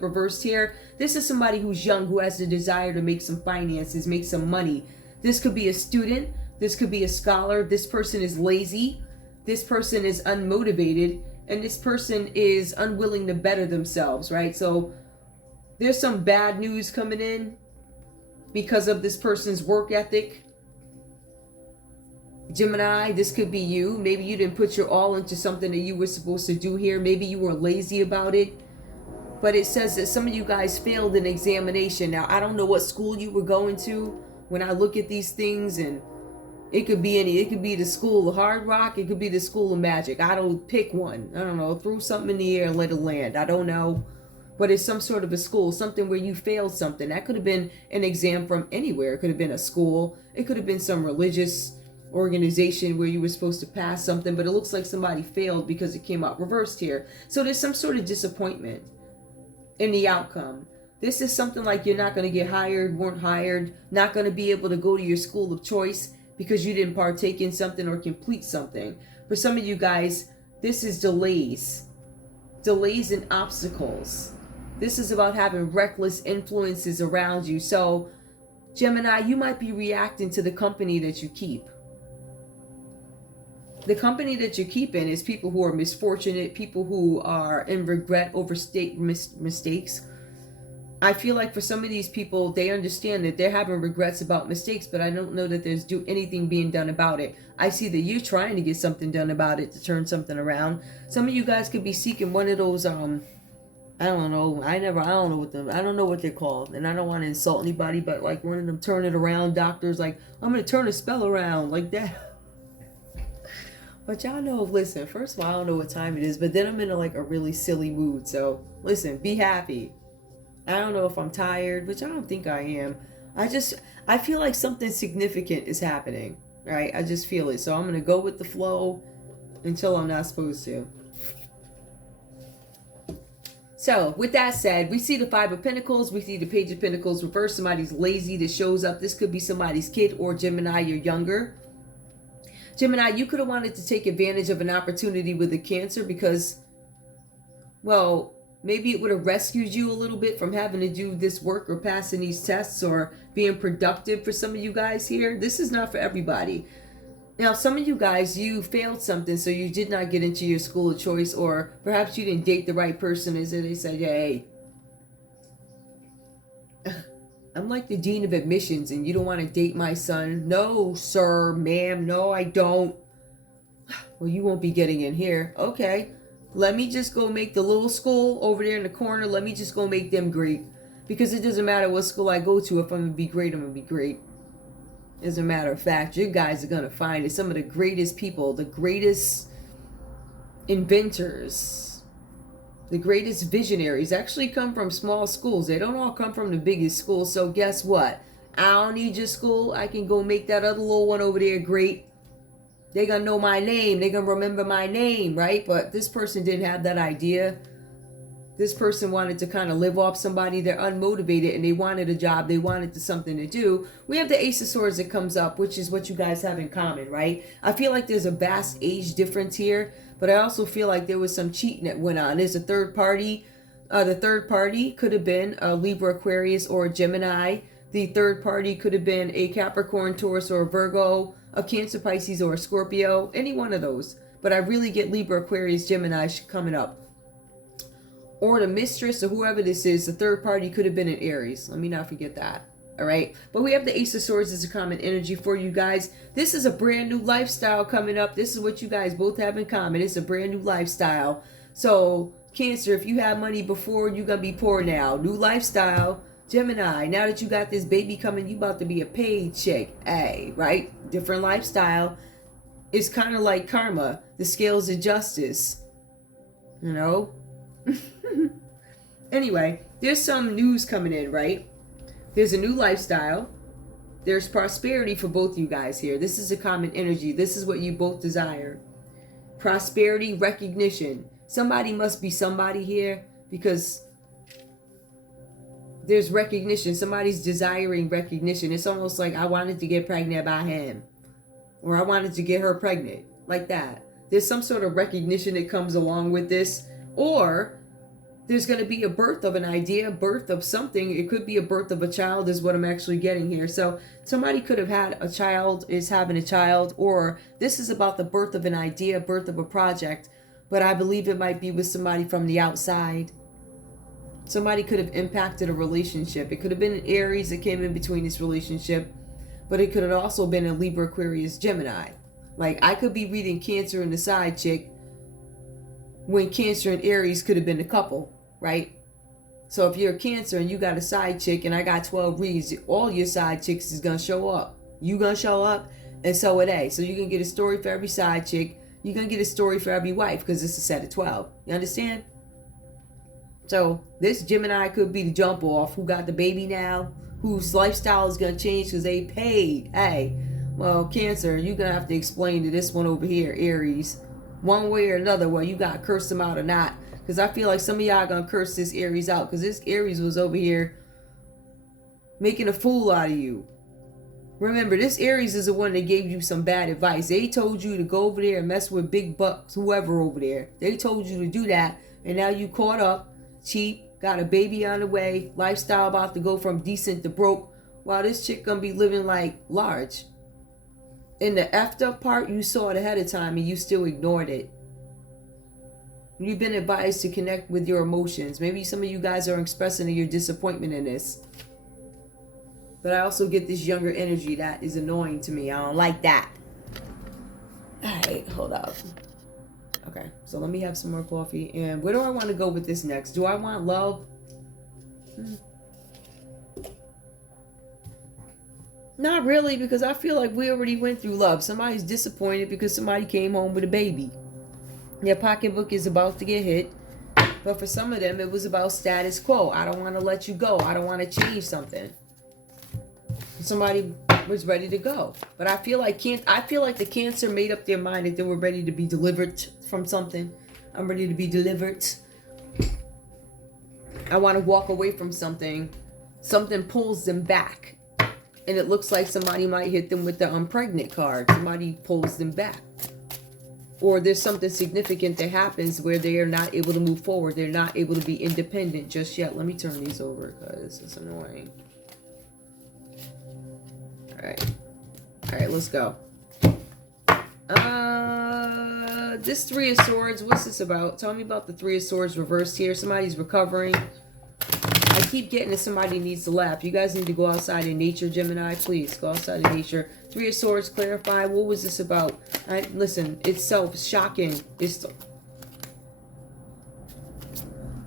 reversed here. This is somebody who's young, who has the desire to make some finances, make some money. This could be a student. This could be a scholar. This person is lazy. This person is unmotivated. And this person is unwilling to better themselves, right? So there's some bad news coming in because of this person's work ethic. Gemini, this could be you. Maybe you didn't put your all into something that you were supposed to do here. Maybe you were lazy about it. But it says that some of you guys failed an examination. Now, I don't know what school you were going to. When I look at these things, and it could be any. It could be the School of Hard Rock. It could be the School of Magic. I don't pick one. I don't know. Throw something in the air and let it land. I don't know. But it's some sort of a school. Something where you failed something. That could have been an exam from anywhere. It could have been a school. It could have been some religious organization where you were supposed to pass something. But it looks like somebody failed because it came out reversed here. So there's some sort of disappointment in the outcome. This is something like you're not going to get hired, weren't hired, not going to be able to go to your school of choice because you didn't partake in something or complete something. For some of you guys, this is delays and obstacles. This is about having reckless influences around you. So, Gemini, you might be reacting to the company that you keep. The company that you keep in is people who are misfortunate, people who are in regret over mistakes. I feel like for some of these people, they understand that they're having regrets about mistakes, but I don't know that there's anything being done about it. I see that you're trying to get something done about it to turn something around. Some of you guys could be seeking one of those, I don't know. I don't know what they're called, and I don't want to insult anybody, but like one of them turn it around doctors, like, I'm going to turn a spell around, like that. But y'all know, listen, first of all, I don't know what time it is, but then I'm in a really silly mood. So listen, be happy. I don't know if I'm tired, which I don't think I am. I feel like something significant is happening, right? I just feel it. So I'm going to go with the flow until I'm not supposed to. So with that said, we see the Five of Pentacles. We see the Page of Pentacles reverse. Somebody's lazy that shows up. This could be somebody's kid, or Gemini, you're younger. Gemini, you could have wanted to take advantage of an opportunity with a Cancer because, well, maybe it would have rescued you a little bit from having to do this work or passing these tests or being productive for some of you guys here. This is not for everybody. Now, some of you guys, you failed something, so you did not get into your school of choice, or perhaps you didn't date the right person. As they said, hey, I'm like the dean of admissions and you don't want to date my son. No, sir, ma'am, no, I don't. Well, you won't be getting in here. Okay. Let me just go make the little school over there in the corner. Let me just go make them great. Because it doesn't matter what school I go to. If I'm going to be great, I'm going to be great. As a matter of fact, you guys are going to find it. Some of the greatest people, the greatest inventors, the greatest visionaries actually come from small schools. They don't all come from the biggest schools. So guess what? I don't need your school. I can go make that other little one over there great. They're going to know my name. They're going to remember my name, right? But this person didn't have that idea. This person wanted to kind of live off somebody. They're unmotivated and they wanted a job. They wanted something to do. We have the Ace of Swords that comes up, which is what you guys have in common, right? I feel like there's a vast age difference here, but I also feel like there was some cheating that went on. There's a third party. The third party could have been a Libra, Aquarius, or a Gemini. The third party could have been a Capricorn, Taurus, or a Virgo, a Cancer, Pisces, or a Scorpio, any one of those. But I really get Libra, Aquarius, Gemini coming up. Or the mistress or whoever this is, the third party could have been an Aries. Let me not forget that. All right. But we have the Ace of Swords as a common energy for you guys. This is a brand new lifestyle coming up. This is what you guys both have in common. It's a brand new lifestyle. So Cancer, if you had money before, you're going to be poor now. New lifestyle. Gemini, now that you got this baby coming, you about to be a paid chick. Hey, right? Different lifestyle. It's kind of like karma, the scales of justice. You know? Anyway, there's some news coming in, right? There's a new lifestyle. There's prosperity for both you guys here. This is a common energy. This is what you both desire. Prosperity, recognition. Somebody must be somebody here because there's recognition. Somebody's desiring recognition. It's almost like I wanted to get pregnant by him, or I wanted to get her pregnant, like that. There's some sort of recognition that comes along with this, or there's going to be a birth of an idea, birth of something. It could be a birth of a child is what I'm actually getting here. So somebody could have had a child, is having a child, or this is about the birth of an idea, birth of a project. But I believe it might be with somebody from the outside. Somebody could have impacted a relationship. It could have been an Aries that came in between this relationship, but it could have also been a Libra, Aquarius, Gemini. Like, I could be reading Cancer and the side chick when Cancer and Aries could have been a couple, right? So if you're a Cancer and you got a side chick and I got 12 reads, all your side chicks is going to show up. You going to show up, and so are they. So you can get a story for every side chick. You're going to get a story for every wife because it's a set of 12. You understand? So this Gemini could be the jump off who got the baby now, whose lifestyle is going to change because they paid. Hey, well, Cancer, you're going to have to explain to this one over here, Aries, one way or another, whether you got to curse them out or not. Because I feel like some of y'all going to curse this Aries out because this Aries was over here making a fool out of you. Remember, this Aries is the one that gave you some bad advice. They told you to go over there and mess with big bucks, whoever over there. They told you to do that, and now you caught up. Cheap, got a baby on the way, lifestyle about to go from decent to broke, while this chick gonna be living like large. In the effed up part, you saw it ahead of time and you still ignored it. You've been advised to connect with your emotions. Maybe some of you guys are expressing your disappointment in this. But I also get this younger energy that is annoying to me. I don't like that. Alright, hold up. Okay, so let me have some more coffee. And where do I want to go with this next? Do I want love? Not really, because I feel like we already went through love. Somebody's disappointed because somebody came home with a baby. Their pocketbook is about to get hit. But for some of them, it was about status quo. I don't want to let you go. I don't want to change something. Somebody was ready to go. But I feel like the Cancer made up their mind that they were ready to be delivered from something. I'm ready to be delivered. I want to walk away from something. Something pulls them back. And it looks like somebody might hit them with the I'm pregnant card. Somebody pulls them back. Or there's something significant that happens where they are not able to move forward. They're not able to be independent just yet. Let me turn these over because it's annoying. Alright, let's go. This Three of Swords, what's this about? Tell me about the Three of Swords reversed here. Somebody's recovering. I keep getting that somebody needs to laugh. You guys need to go outside in nature, Gemini. Please, go outside in nature. Three of Swords, clarify. What was this about? Listen, it's shocking.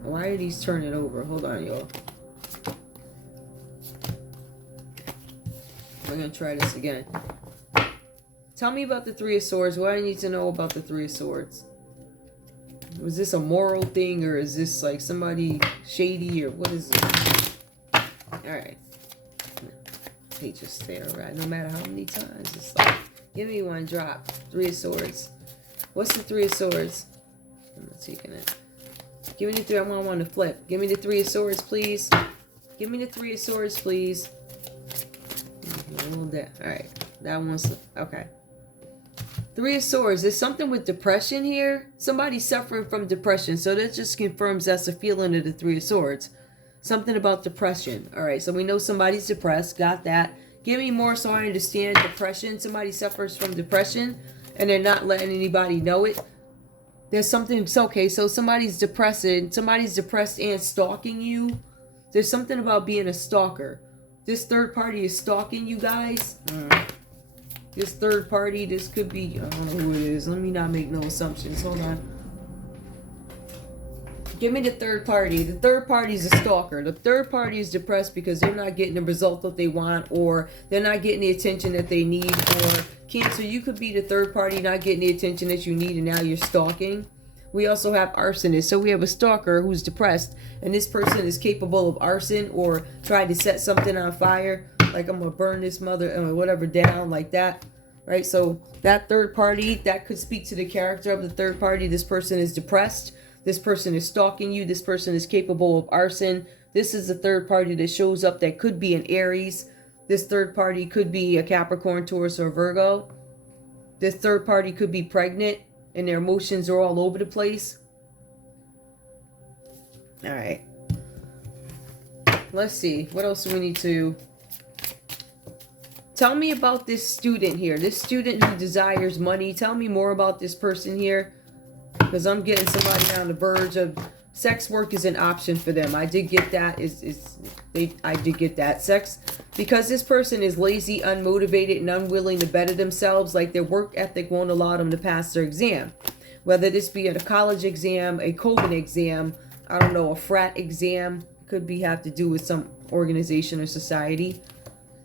Why are these turning over? Hold on, y'all. We're going to try this again. Tell me about the Three of Swords. What I need to know about the Three of Swords. Was this a moral thing, or is this like somebody shady, or what is this? Alright. They just stare around no matter how many times. It's like, give me one drop. Three of Swords. What's the Three of Swords? I'm not taking it. Give me the three. I want one to flip. Give me the Three of Swords, please. Give me the Three of Swords, please. A little bit. Alright. That one's okay. Three of Swords. There's something with depression here. Somebody's suffering from depression. So that just confirms that's a feeling of the Three of Swords. Something about depression. Alright, so we know somebody's depressed. Got that. Give me more so I understand depression. Somebody suffers from depression and they're not letting anybody know it. There's something. It's okay. So somebody's depressed. Somebody's depressed and stalking you. There's something about being a stalker. This third party is stalking you guys. This third party, this could be, I don't know who it is. Let me not make no assumptions. Hold on. Give me the third party. The third party is a stalker. The third party is depressed because they're not getting the result that they want, or they're not getting the attention that they need. Or Cancer, you could be the third party not getting the attention that you need, and now you're stalking. We also have arsonist. So we have a stalker who's depressed, and this person is capable of arson or trying to set something on fire. like I'm gonna burn this mother or whatever down, like that, right? So that third party, that could speak to the character of the third party. This person is depressed. This person is stalking you. This person is capable of arson. This is the third party that shows up that could be an Aries. This third party could be a Capricorn, Taurus, or Virgo. This third party could be pregnant and their emotions are all over the place. All right. Let's see. What else do we need to... Tell me about this student here. This student who desires money. Tell me more about this person here. Because I'm getting somebody on the verge of... Sex work is an option for them. I did get that. I did get that. Sex... Because this person is lazy, unmotivated, and unwilling to better themselves. Like their work ethic won't allow them to pass their exam. Whether this be a college exam, a Coven exam, I don't know, a frat exam. Could be have to do with some organization or society.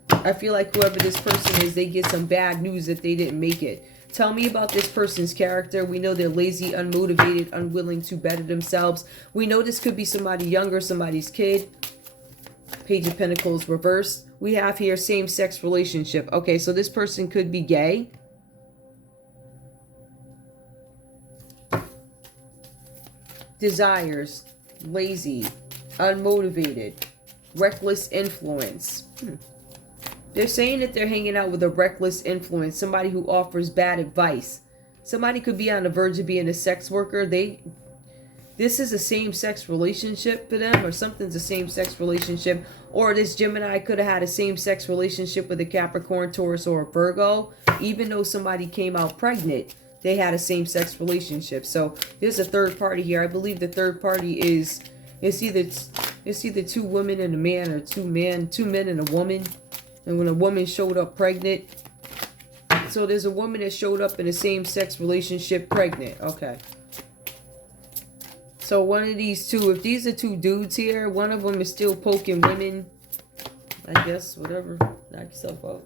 I feel like whoever this person is, they get some bad news that they didn't make it. Tell me about this person's character. We know they're lazy, unmotivated, unwilling to better themselves. We know this could be somebody younger, somebody's kid. Page of Pentacles reversed. We have here same-sex relationship. Okay, so this person could be gay. Desires, lazy, unmotivated, reckless influence. They're saying that they're hanging out with a reckless influence, somebody who offers bad advice. Somebody could be on the verge of being a sex worker. This is a same-sex relationship for them, or something's a same-sex relationship. Or this Gemini could have had a same-sex relationship with a Capricorn, Taurus, or a Virgo. Even though somebody came out pregnant, they had a same-sex relationship. So there's a third party here. I believe the third party is either two women and a man, or two men and a woman. And when a woman showed up pregnant, so there's a woman that showed up in a same-sex relationship pregnant. Okay. So one of these two, if these are two dudes here, one of them is still poking women. I guess, whatever. Knock yourself out.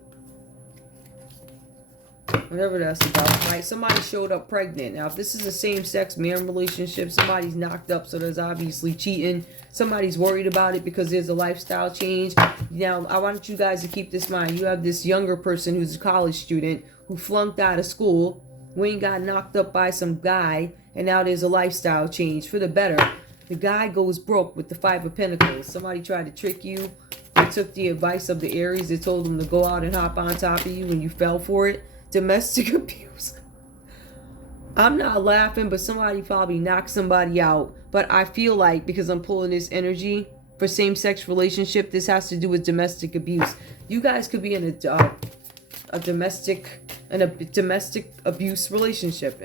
Whatever that's about, right? Somebody showed up pregnant. Now, if this is a same-sex man relationship, somebody's knocked up, so there's obviously cheating. Somebody's worried about it because there's a lifestyle change. Now, I want you guys to keep this in mind. You have this younger person who's a college student who flunked out of school, went and got knocked up by some guy, and now there's a lifestyle change for the better. The guy goes broke with the Five of Pentacles. Somebody tried to trick you. They took the advice of the Aries. They told them to go out and hop on top of you and you fell for it. Domestic abuse. I'm not laughing, but somebody probably knocked somebody out. But I feel like, because I'm pulling this energy for same-sex relationship, this has to do with domestic abuse. You guys could be in a domestic abuse relationship.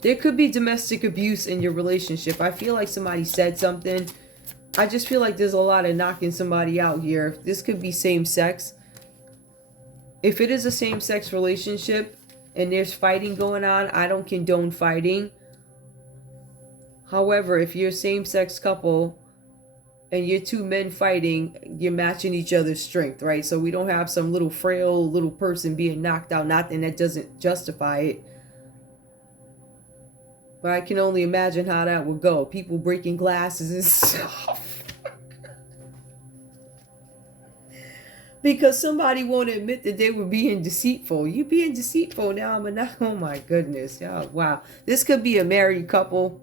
There could be domestic abuse in your relationship. I feel like somebody said something. I just feel like there's a lot of knocking somebody out here. This could be same-sex. If it is a same-sex relationship and there's fighting going on, I don't condone fighting. However, if you're a same-sex couple and you're two men fighting, you're matching each other's strength, right? So we don't have some little frail little person being knocked out. Nothing that doesn't justify it. But I can only imagine how that would go. People breaking glasses and stuff. Because somebody won't admit that they were being deceitful. You being deceitful now. Oh my goodness. Oh, wow. This could be a married couple.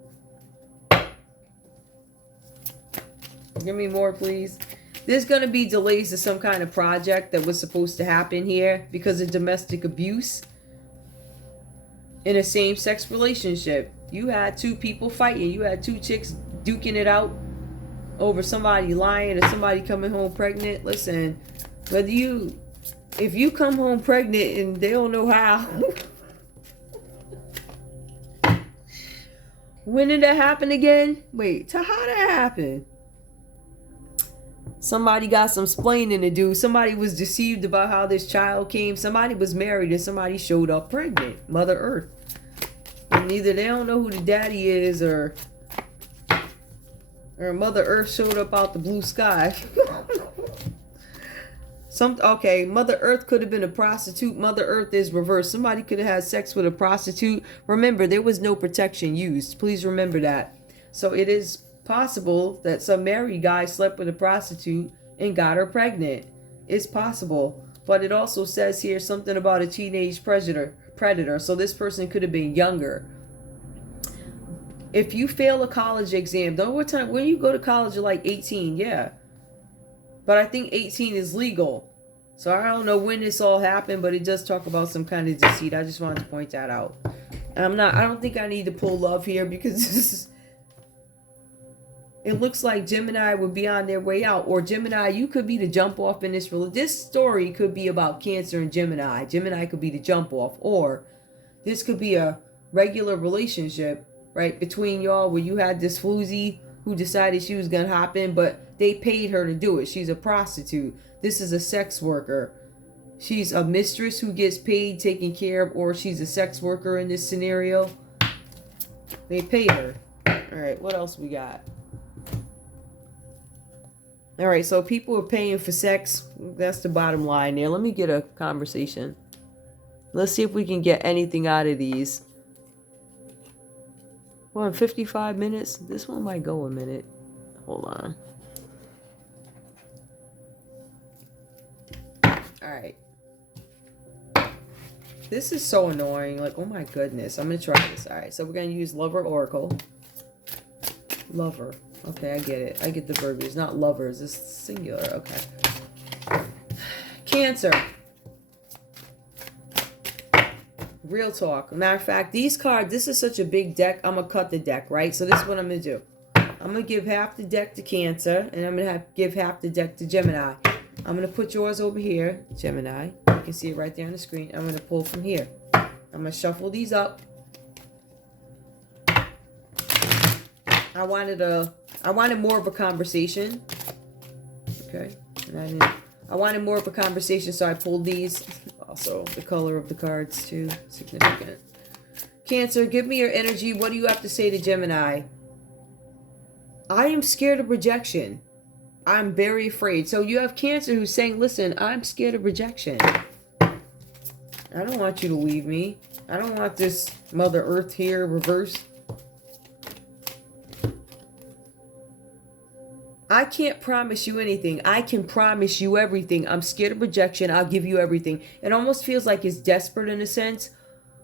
Give me more, please. There's going to be delays to some kind of project that was supposed to happen here because of domestic abuse in a same-sex relationship. You had two people fighting. You had two chicks duking it out over somebody lying or somebody coming home pregnant. Listen, if you come home pregnant and they don't know how, when did that happen again? Wait, how did that happen? Somebody got some splaining to do. Somebody was deceived about how this child came. Somebody was married and somebody showed up pregnant. Mother Earth. And either they don't know who the daddy is or Mother Earth showed up out the blue sky. Okay, Mother Earth could have been a prostitute. Mother Earth is reversed. Somebody could have had sex with a prostitute. Remember, there was no protection used. Please remember that. So it is possible that some married guy slept with a prostitute and got her pregnant. It's possible. But it also says here something about a teenage predator. So this person could have been younger. If you fail a college exam, don't what time when you go to college you're like 18, yeah. But I think 18 is legal. So I don't know when this all happened, but it does talk about some kind of deceit. I just wanted to point that out. And I don't think I need to pull love here because it looks like Gemini would be on their way out. Or Gemini, you could be the jump off in this. This story could be about Cancer and Gemini. Gemini could be the jump off. Or this could be a regular relationship, right, between y'all where you had this floozy who decided she was going to hop in, but they paid her to do it. She's a prostitute. This is a sex worker. She's a mistress who gets paid, taken care of, or she's a sex worker in this scenario. They pay her. All right, what else we got? All right, so people are paying for sex. That's the bottom line there. Let me get a conversation. Let's see if we can get anything out of these. Well, in 55 minutes. This one might go a minute. Hold on. All right. This is so annoying. Like, oh my goodness. I'm going to try this. All right, so we're going to use Lover Oracle. Lover. Okay, I get it. I get the verbiage. It's not lovers. It's singular. Okay. Cancer. Real talk. Matter of fact, these cards, this is such a big deck. I'm going to cut the deck, right? So this is what I'm going to do. I'm going to give half the deck to Cancer, and I'm going to give half the deck to Gemini. I'm going to put yours over here, Gemini. You can see it right there on the screen. I'm going to pull from here. I'm going to shuffle these up. I wanted more of a conversation. Okay. And I wanted more of a conversation, so I pulled these. Also, the color of the cards, too. Significant. Cancer, give me your energy. What do you have to say to Gemini? I am scared of rejection. I'm very afraid. So you have Cancer who's saying, listen, I'm scared of rejection. I don't want you to leave me. I don't want this Mother Earth here reversed. I can't promise you anything. I can promise you everything. I'm scared of rejection. I'll give you everything. It almost feels like it's desperate in a sense.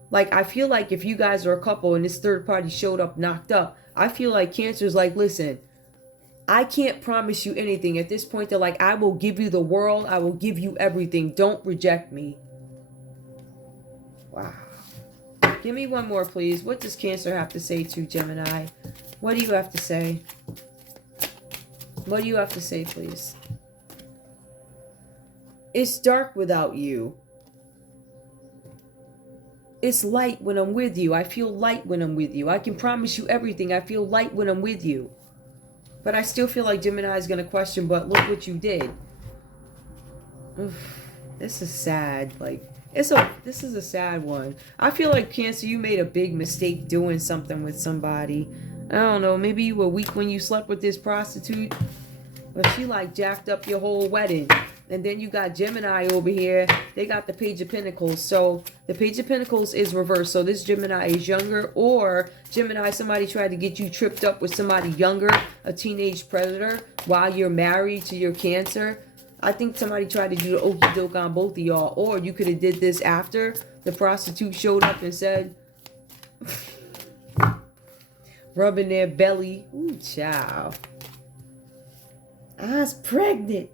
Like, I feel like if you guys are a couple and this third party showed up knocked up, I feel like Cancer's like, listen, I can't promise you anything. At this point, they're like, I will give you the world. I will give you everything. Don't reject me. Wow. Give me one more, please. What does Cancer have to say to Gemini? What do you have to say? What do you have to say, please? It's dark without you. It's light when I'm with you. I feel light when I'm with you. I can promise you everything. I feel light when I'm with you. But I still feel like Gemini is going to question, but look what you did. Oof, this is sad. Like, this is a sad one. I feel like, Cancer, you made a big mistake doing something with somebody. I don't know, maybe you were weak when you slept with this prostitute, but she like jacked up your whole wedding. And then you got Gemini over here. They got the Page of Pentacles. So the Page of Pentacles is reversed. So this Gemini is younger, or Gemini, somebody tried to get you tripped up with somebody younger, a teenage predator, while you're married to your Cancer. I think somebody tried to do the okie doke on both of y'all. Or you could have did this after the prostitute showed up and said, rubbing their belly. Ooh, child. I was pregnant.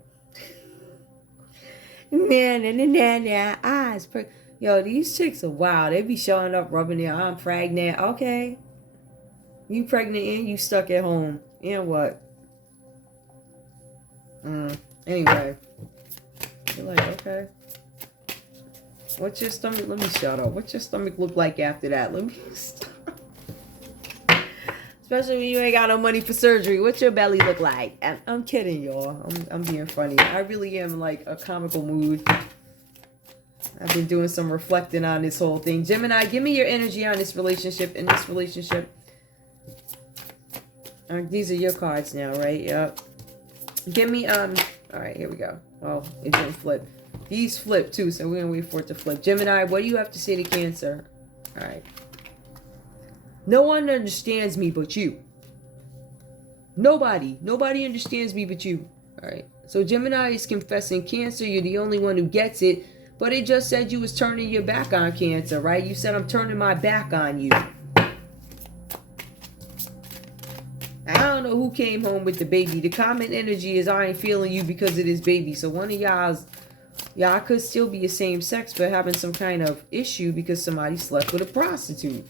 I was pregnant. Yo, these chicks are wild. They be showing up, rubbing their, I'm pregnant. Okay. You pregnant and you stuck at home. And what? Anyway. You're like, okay. What's your stomach? Let me shut up. What's your stomach look like after that? Let me stop. Especially when you ain't got no money for surgery. What's your belly look like? I'm kidding, y'all. I'm being funny. I really am like a comical mood. I've been doing some reflecting on this whole thing. Gemini, give me your energy on this relationship. In this relationship. These are your cards now, right? Yep. Give me, all right, here we go. Oh, it didn't flip. These flip too, so we're going to wait for it to flip. Gemini, what do you have to say to Cancer? All right. No one understands me but you. Nobody understands me but you. All right. So Gemini is confessing Cancer. You're the only one who gets it. But it just said you was turning your back on Cancer, right? You said, I'm turning my back on you. I don't know who came home with the baby. The common energy is I ain't feeling you because of this baby. So one of y'all could still be the same sex, but having some kind of issue because somebody slept with a prostitute.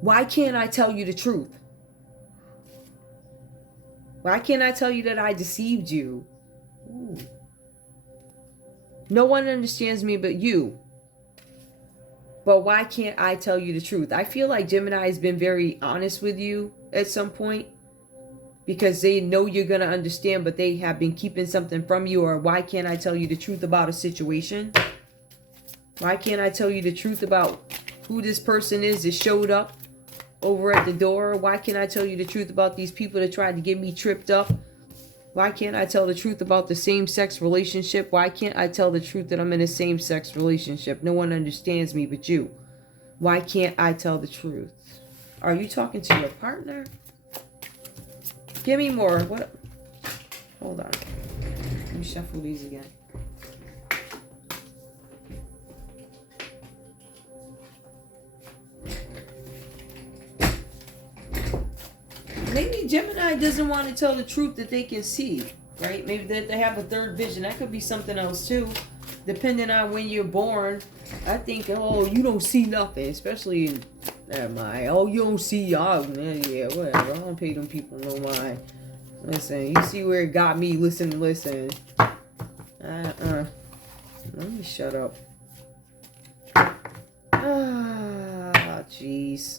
Why can't I tell you the truth? Why can't I tell you that I deceived you? Ooh. No one understands me but you. But why can't I tell you the truth? I feel like Gemini has been very honest with you at some point because they know you're going to understand, but they have been keeping something from you. Or why can't I tell you the truth about a situation? Why can't I tell you the truth about who this person is that showed up over at the door? Why can't I tell you the truth about these people that tried to get me tripped up? Why can't I tell the truth about the same-sex relationship? Why can't I tell the truth that I'm in a same-sex relationship? No one understands me but you. Why can't I tell the truth? Are you talking to your partner? Give me more. What? Hold on. Let me shuffle these again. Maybe Gemini doesn't want to tell the truth that they can see, right? Maybe that they have a third vision. That could be something else too, depending on when you're born. I think, oh, you don't see nothing, especially in oh, you don't see y'all. Yeah, whatever. I don't pay them people no mind. Listen, you see where it got me. Listen. Let me shut up. Ah, jeez.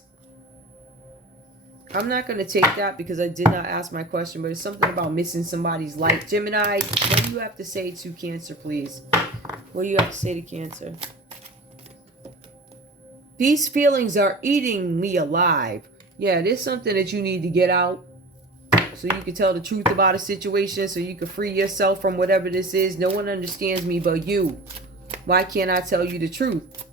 I'm not going to take that because I did not ask my question, but it's something about missing somebody's life. Gemini, what do you have to say to Cancer, please? What do you have to say to Cancer? These feelings are eating me alive. Yeah, there's something that you need to get out so you can tell the truth about a situation, so you can free yourself from whatever this is. No one understands me but you. Why can't I tell you the truth?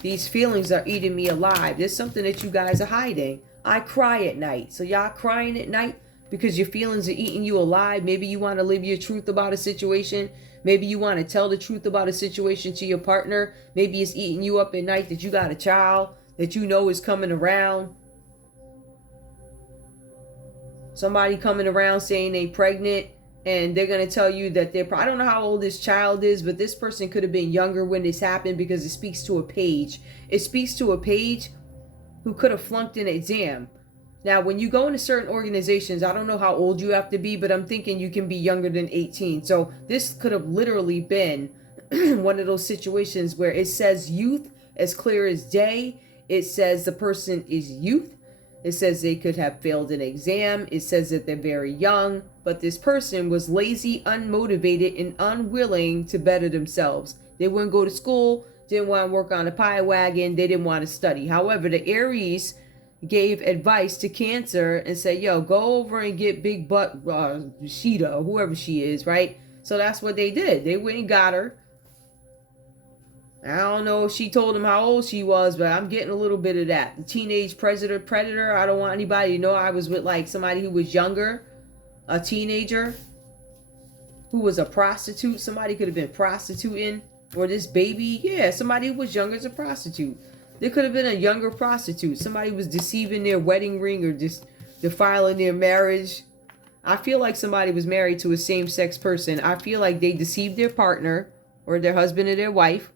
These feelings are eating me alive. There's something that you guys are hiding. I cry at night. So y'all crying at night because your feelings are eating you alive. Maybe you want to live your truth about a situation. Maybe you want to tell the truth about a situation to your partner. Maybe it's eating you up at night that you got a child that you know is coming around. Somebody coming around saying they pregnant and they're going to tell you that I don't know how old this child is, but this person could have been younger when this happened because it speaks to a page. It speaks to a page who could have flunked an exam. Now, when you go into certain organizations, I don't know how old you have to be, but I'm thinking you can be younger than 18. So this could have literally been one of those situations where it says youth as clear as day. It says the person is youth. It says they could have failed an exam. It says that they're very young, but this person was lazy, unmotivated, and unwilling to better themselves. They wouldn't go to school, didn't want to work on a pie wagon, they didn't want to study. However, the Aries gave advice to Cancer and said, yo, go over and get big butt Sheeta, or whoever she is, right? So that's what they did. They went and got her. I don't know if she told him how old she was, but I'm getting a little bit of that. The teenage predator. I don't want anybody to know I was with like somebody who was younger, a teenager who was a prostitute. Somebody could have been prostituting. Or this baby, yeah, somebody who was younger as a prostitute. There could have been a younger prostitute. Somebody was deceiving their wedding ring or just defiling their marriage. I feel like somebody was married to a same-sex person. I feel like they deceived their partner or their husband or their wife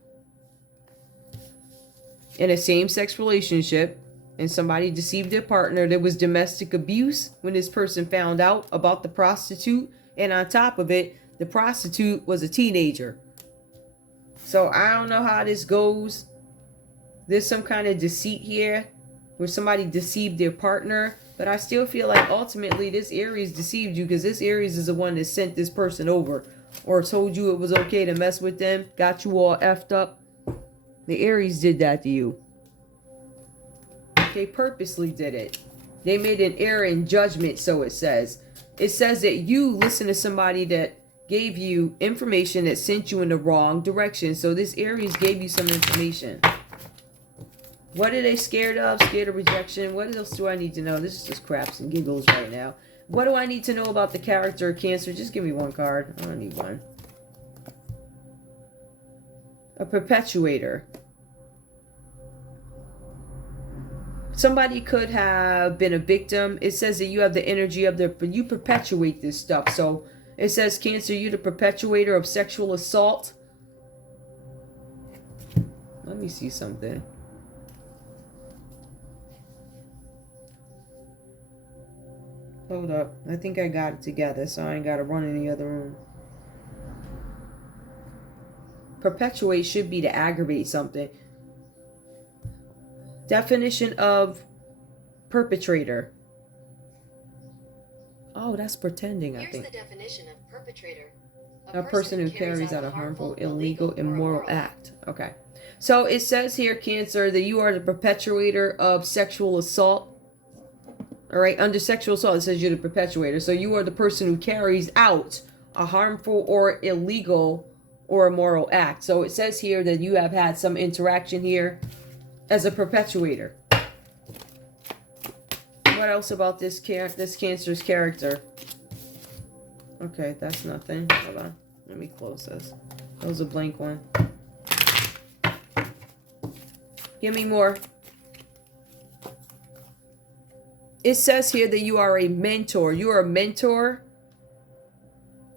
in a same-sex relationship, and somebody deceived their partner. There was domestic abuse when this person found out about the prostitute, and on top of it, the prostitute was a teenager. So I don't know how this goes. There's some kind of deceit here where somebody deceived their partner. But I still feel like ultimately this Aries deceived you because this Aries is the one that sent this person over or told you it was okay to mess with them, got you all effed up. The Aries did that to you. They purposely did it. They made an error in judgment, so it says. It says that you listen to somebody that gave you information that sent you in the wrong direction. So this Aries gave you some information. What are they scared of? Scared of rejection? What else do I need to know? This is just craps and giggles right now. What do I need to know about the character of Cancer? Just give me one card. I don't need one. A perpetuator. Somebody could have been a victim. It says that you have the energy of but you perpetuate this stuff. So it says, Cancer, you're the perpetuator of sexual assault. Let me see something. Hold up. I think I got it together, so I ain't got to run in the other room. Perpetuate should be to aggravate something. Definition of perpetrator. Oh, that's pretending, I think. Here's the definition of perpetrator. A person who carries out a harmful, illegal, immoral act. Okay. So it says here, Cancer, that you are the perpetuator of sexual assault. All right, under sexual assault, it says you're the perpetuator. So you are the person who carries out a harmful or illegal or immoral act. So it says here that you have had some interaction here as a perpetuator. What else about this Cancer's character? Okay, that's nothing. Hold on. Let me close this. That was a blank one. Give me more. It says here that you are a mentor. You are a mentor.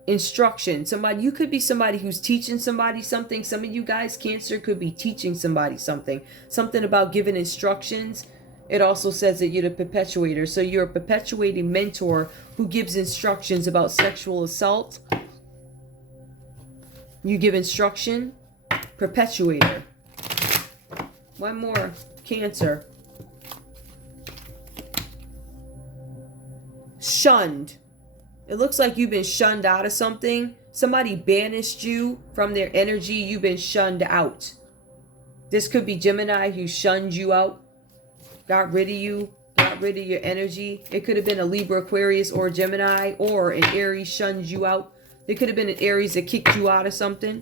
Instruction. You could be somebody who's teaching somebody something. Some of you guys, Cancer, could be teaching somebody something. Something about giving instructions. It also says that you're the perpetuator. So you're a perpetuating mentor who gives instructions about sexual assault. You give instruction. Perpetuator. One more. Cancer. Shunned. It looks like you've been shunned out of something. Somebody banished you from their energy. You've been shunned out. This could be Gemini who shunned you out. Got rid of you. Got rid of your energy. It could have been a Libra, Aquarius, or Gemini. Or an Aries shunned you out. There could have been an Aries that kicked you out of something.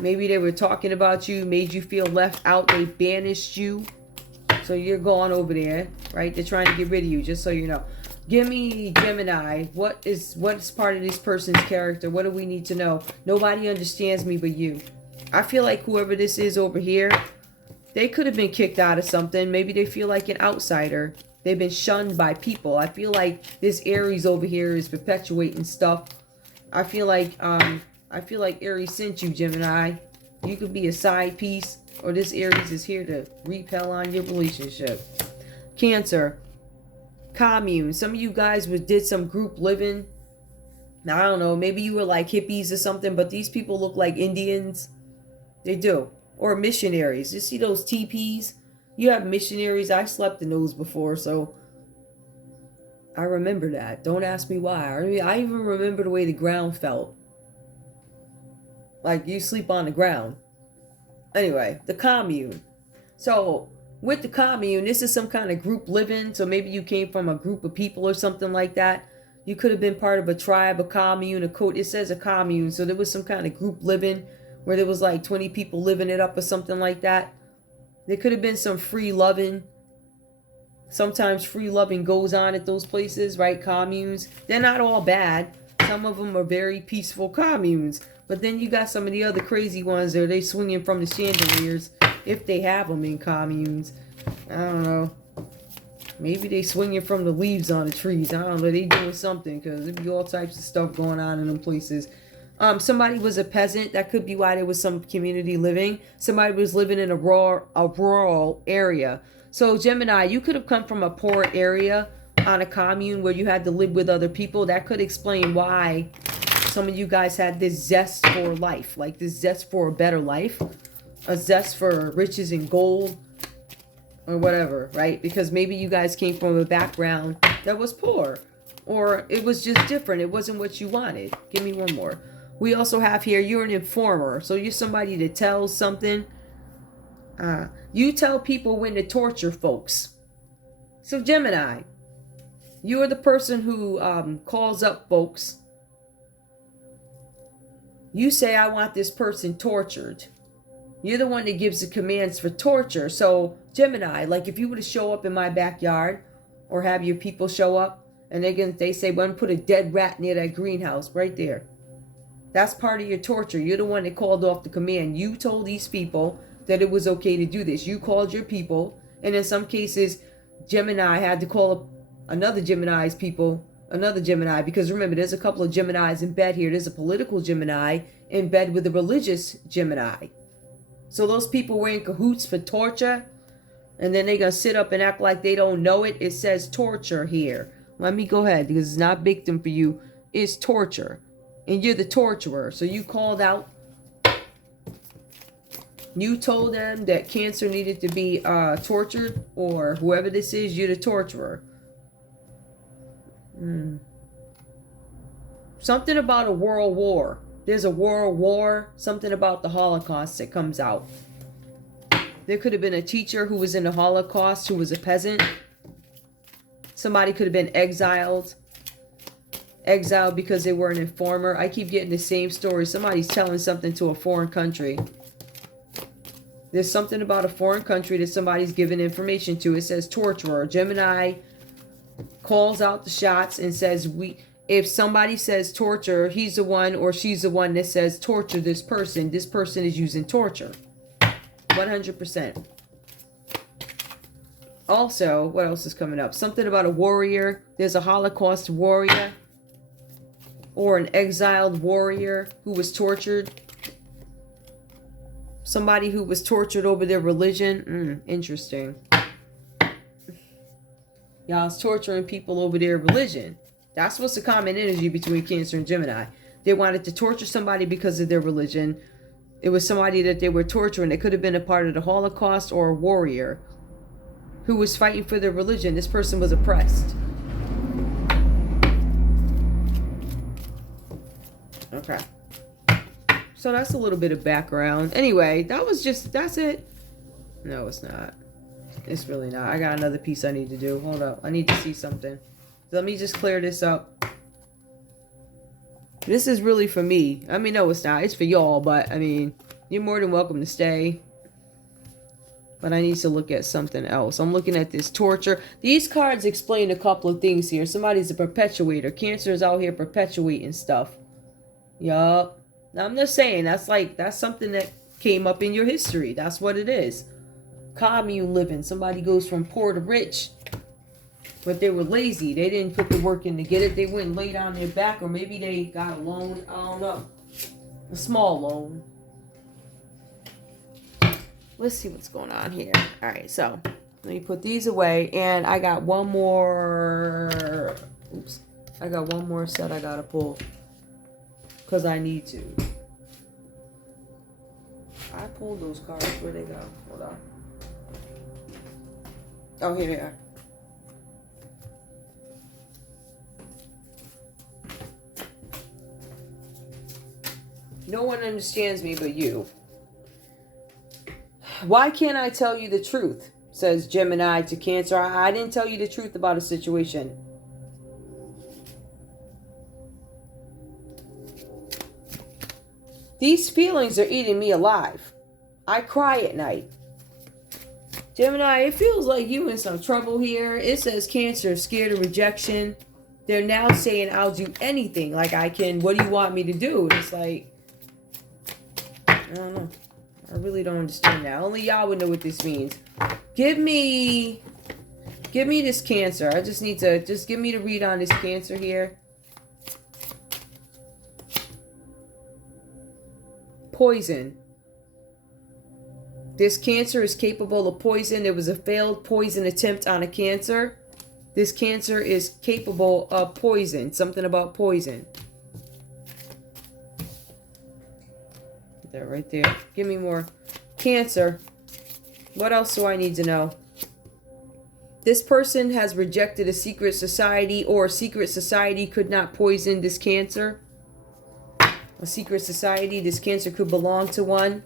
Maybe they were talking about you. Made you feel left out. They banished you. So you're gone over there. Right? They're trying to get rid of you. Just so you know. Give me Gemini. What is part of this person's character? What do we need to know? Nobody understands me but you. I feel like whoever this is over here, they could have been kicked out of something. Maybe they feel like an outsider. They've been shunned by people. I feel like this Aries over here is perpetuating stuff. I feel like Aries sent you, Gemini. You could be a side piece, or this Aries is here to repel on your relationship. Cancer. Commune. Some of you guys did some group living. Now, I don't know. Maybe you were like hippies or something, but these people look like Indians. They do. Or missionaries. You see those teepees? You have missionaries. I slept in those before, so I remember that. Don't ask me why. I even remember the way the ground felt. Like you sleep on the ground. Anyway, the commune. So with the commune, this is some kind of group living. So maybe you came from a group of people or something like that. You could have been part of a tribe, a commune, a code. It says a commune. So there was some kind of group living where there was like 20 people living it up or something like that. There could have been some free loving. Sometimes free loving goes on at those places, right? Communes. They're not all bad. Some of them are very peaceful communes. But then you got some of the other crazy ones that they swinging from the chandeliers. If they have them in communes. I don't know. Maybe they swinging from the leaves on the trees. I don't know. They doing something because there be all types of stuff going on in them places. Somebody was a peasant. That could be why there was some community living. Somebody was living in a rural area. So Gemini, you could have come from a poor area on a commune where you had to live with other people. That could explain why some of you guys had this zest for life. Like this zest for a better life. A zest for riches and gold. Or whatever, right? Because maybe you guys came from a background that was poor. Or it was just different. It wasn't what you wanted. Give me one more. We also have here, you're an informer. So you're somebody that tells something. You tell people when to torture folks. So Gemini, you are the person who calls up folks. You say, I want this person tortured. You're the one that gives the commands for torture. So Gemini, like if you were to show up in my backyard or have your people show up, and they say, "Well, put a dead rat near that greenhouse right there." That's part of your torture. You're the one that called off the command. You told these people that it was okay to do this. You called your people, and in some cases, Gemini had to call up another Gemini's people, another Gemini, because remember, there's a couple of Geminis in bed here. There's a political Gemini in bed with a religious Gemini. So those people were in cahoots for torture, and then they're going to sit up and act like they don't know it. It says torture here. Let me go ahead, because it's not victim for you. It's torture. And you're the torturer. So you called out. You told them that Cancer needed to be tortured, or whoever this is, you're the torturer. Something about a world war. There's a world war. Something about the Holocaust that comes out. There could have been a teacher who was in the Holocaust who was a peasant. Somebody could have been exiled. Exiled because they were an informer. I keep getting the same story. Somebody's telling something to a foreign country. There's something about a foreign country that somebody's giving information to. It says torturer. Gemini calls out the shots and says, if somebody says torture, he's the one or she's the one that says torture this person. This person is using torture. 100%. Also, what else is coming up? Something about a warrior. There's a Holocaust warrior or an exiled warrior who was tortured. Somebody who was tortured over their religion. Interesting. Y'all's torturing people over their religion. That's what's the common energy between Cancer and Gemini. They wanted to torture somebody because of their religion. It was somebody that they were torturing. It could have been a part of the Holocaust or a warrior who was fighting for their religion. This person was oppressed. Okay. So that's a little bit of background. Anyway, that's it. No, it's not. It's really not. I got another piece I need to do. Hold up. I need to see something. Let me just clear this up. This is really for me. I mean, no, it's not. It's for y'all, but I mean, you're more than welcome to stay. But I need to look at something else. I'm looking at this torture. These cards explain a couple of things here. Somebody's a perpetuator. Cancer is out here perpetuating stuff. Yup. Now, I'm just saying, that's something that came up in your history. That's what it is. Commune living. Somebody goes from poor to rich. But they were lazy. They didn't put the work in to get it. They went and laid on their back. Or maybe they got a loan. I don't know. A small loan. Let's see what's going on here. Alright, so let me put these away. And I got one more. Oops. I got one more set I gotta pull. Because I need to. I pulled those cards. Where'd they go? Hold on. Oh, here they are. No one understands me but you. Why can't I tell you the truth? Says Gemini to Cancer. I didn't tell you the truth about a situation. These feelings are eating me alive. I cry at night. Gemini, it feels like you in some trouble here. It says Cancer is scared of rejection. They're now saying I'll do anything. Like I can, what do you want me to do? It's like, I don't know. I really don't understand that. Only y'all would know what this means. Give me this Cancer. I just need to, just give me the read on this Cancer here. Poison. This Cancer is capable of poison. There was a failed poison attempt on a Cancer. This Cancer is capable of poison. Something about poison. Put that right there. Give me more. Cancer. What else do I need to know? This person has rejected a secret society, or a secret society could not poison this Cancer. A secret society, this Cancer could belong to one.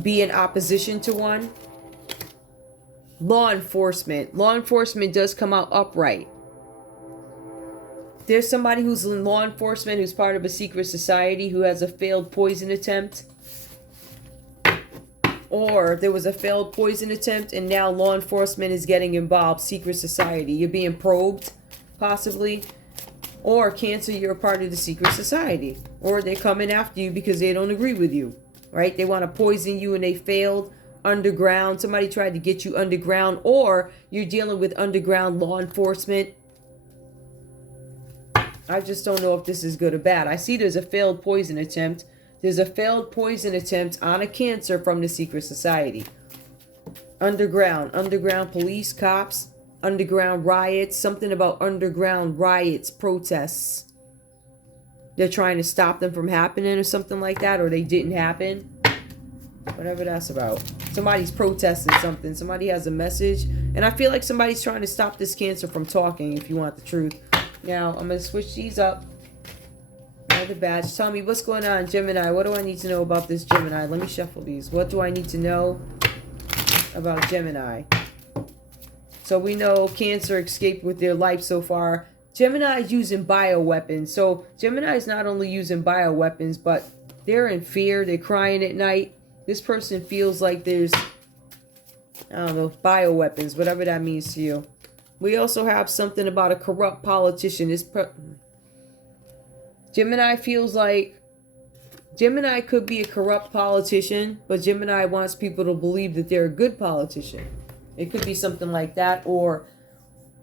Be in opposition to one. Law enforcement. Law enforcement does come out upright. There's somebody who's in law enforcement who's part of a secret society who has a failed poison attempt. Or there was a failed poison attempt and now law enforcement is getting involved. Secret society. You're being probed, possibly. Or Cancer, you're a part of the secret society. Or they're coming after you because they don't agree with you. Right? They want to poison you and they failed. Underground. Somebody tried to get you underground. Or you're dealing with underground law enforcement. I just don't know if this is good or bad. I see there's a failed poison attempt. There's a failed poison attempt on a Cancer from the secret society. Underground police, cops, underground riots, something about underground riots, protests. They're trying to stop them from happening or something like that, or they didn't happen. Whatever that's about. Somebody's protesting something. Somebody has a message. And I feel like somebody's trying to stop this Cancer from talking, if you want the truth. Now, I'm going to switch these up. Another badge. Tell me, what's going on, Gemini? What do I need to know about this Gemini? Let me shuffle these. What do I need to know about Gemini? So we know Cancer escaped with their life so far. Gemini is using bioweapons. So Gemini is not only using bioweapons, but they're in fear. They're crying at night. This person feels like there's, I don't know, bioweapons, whatever that means to you. We also have something about a corrupt politician. Gemini feels like Gemini could be a corrupt politician, but Gemini wants people to believe that they're a good politician. It could be something like that, or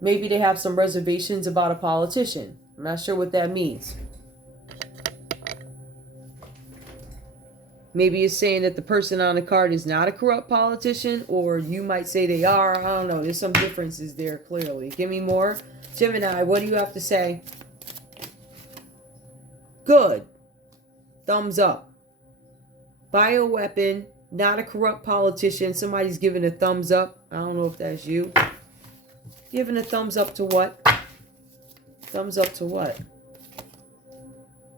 maybe they have some reservations about a politician. I'm not sure what that means. Maybe it's saying that the person on the card is not a corrupt politician, or you might say they are. I don't know. There's some differences there, clearly. Give me more. Gemini, what do you have to say? Good. Thumbs up. Bioweapon, not a corrupt politician. Somebody's giving a thumbs up. I don't know if that's you. Giving a thumbs up to what? Thumbs up to what?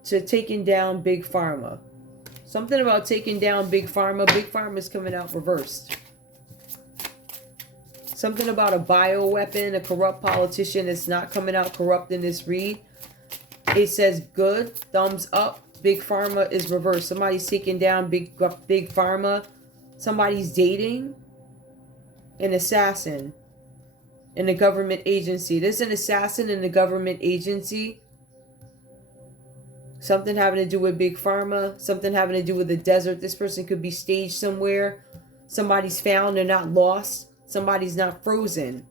To taking down Big Pharma. Something about taking down Big Pharma. Big Pharma is coming out reversed. Something about a bioweapon, a corrupt politician that's not coming out corrupt in this read. It says good, thumbs up. Big Pharma is reversed. Somebody's taking down Big Pharma. Somebody's dating an assassin in a government agency. There's an assassin in a government agency. Something having to do with Big Pharma. Something having to do with the desert. This person could be staged somewhere. Somebody's found. They're not lost. Somebody's not frozen.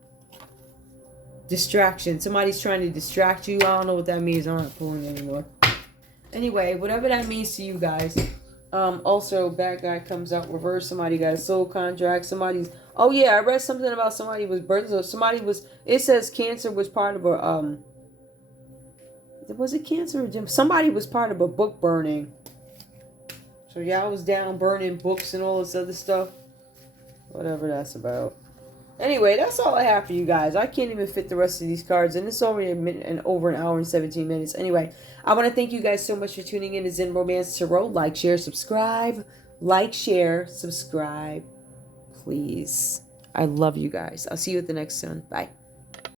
Distraction. Somebody's trying to distract you. I don't know what that means. I'm not pulling anymore. Anyway, whatever that means to you guys. Also, bad guy comes out reverse. Somebody got a soul contract. Somebody's... Oh, yeah. I read something about somebody was birthed. So somebody was... It says Cancer was part of a... Was it Cancer or Jim? Somebody was part of a book burning. So y'all was down burning books and all this other stuff. Whatever that's about. Anyway, that's all I have for you guys. I can't even fit the rest of these cards. And it's already over an hour and 17 minutes. Anyway, I want to thank you guys so much for tuning in to Zen Romance Tarot. Like, share, subscribe. Like, share, subscribe. Please. I love you guys. I'll see you at the next one. Bye.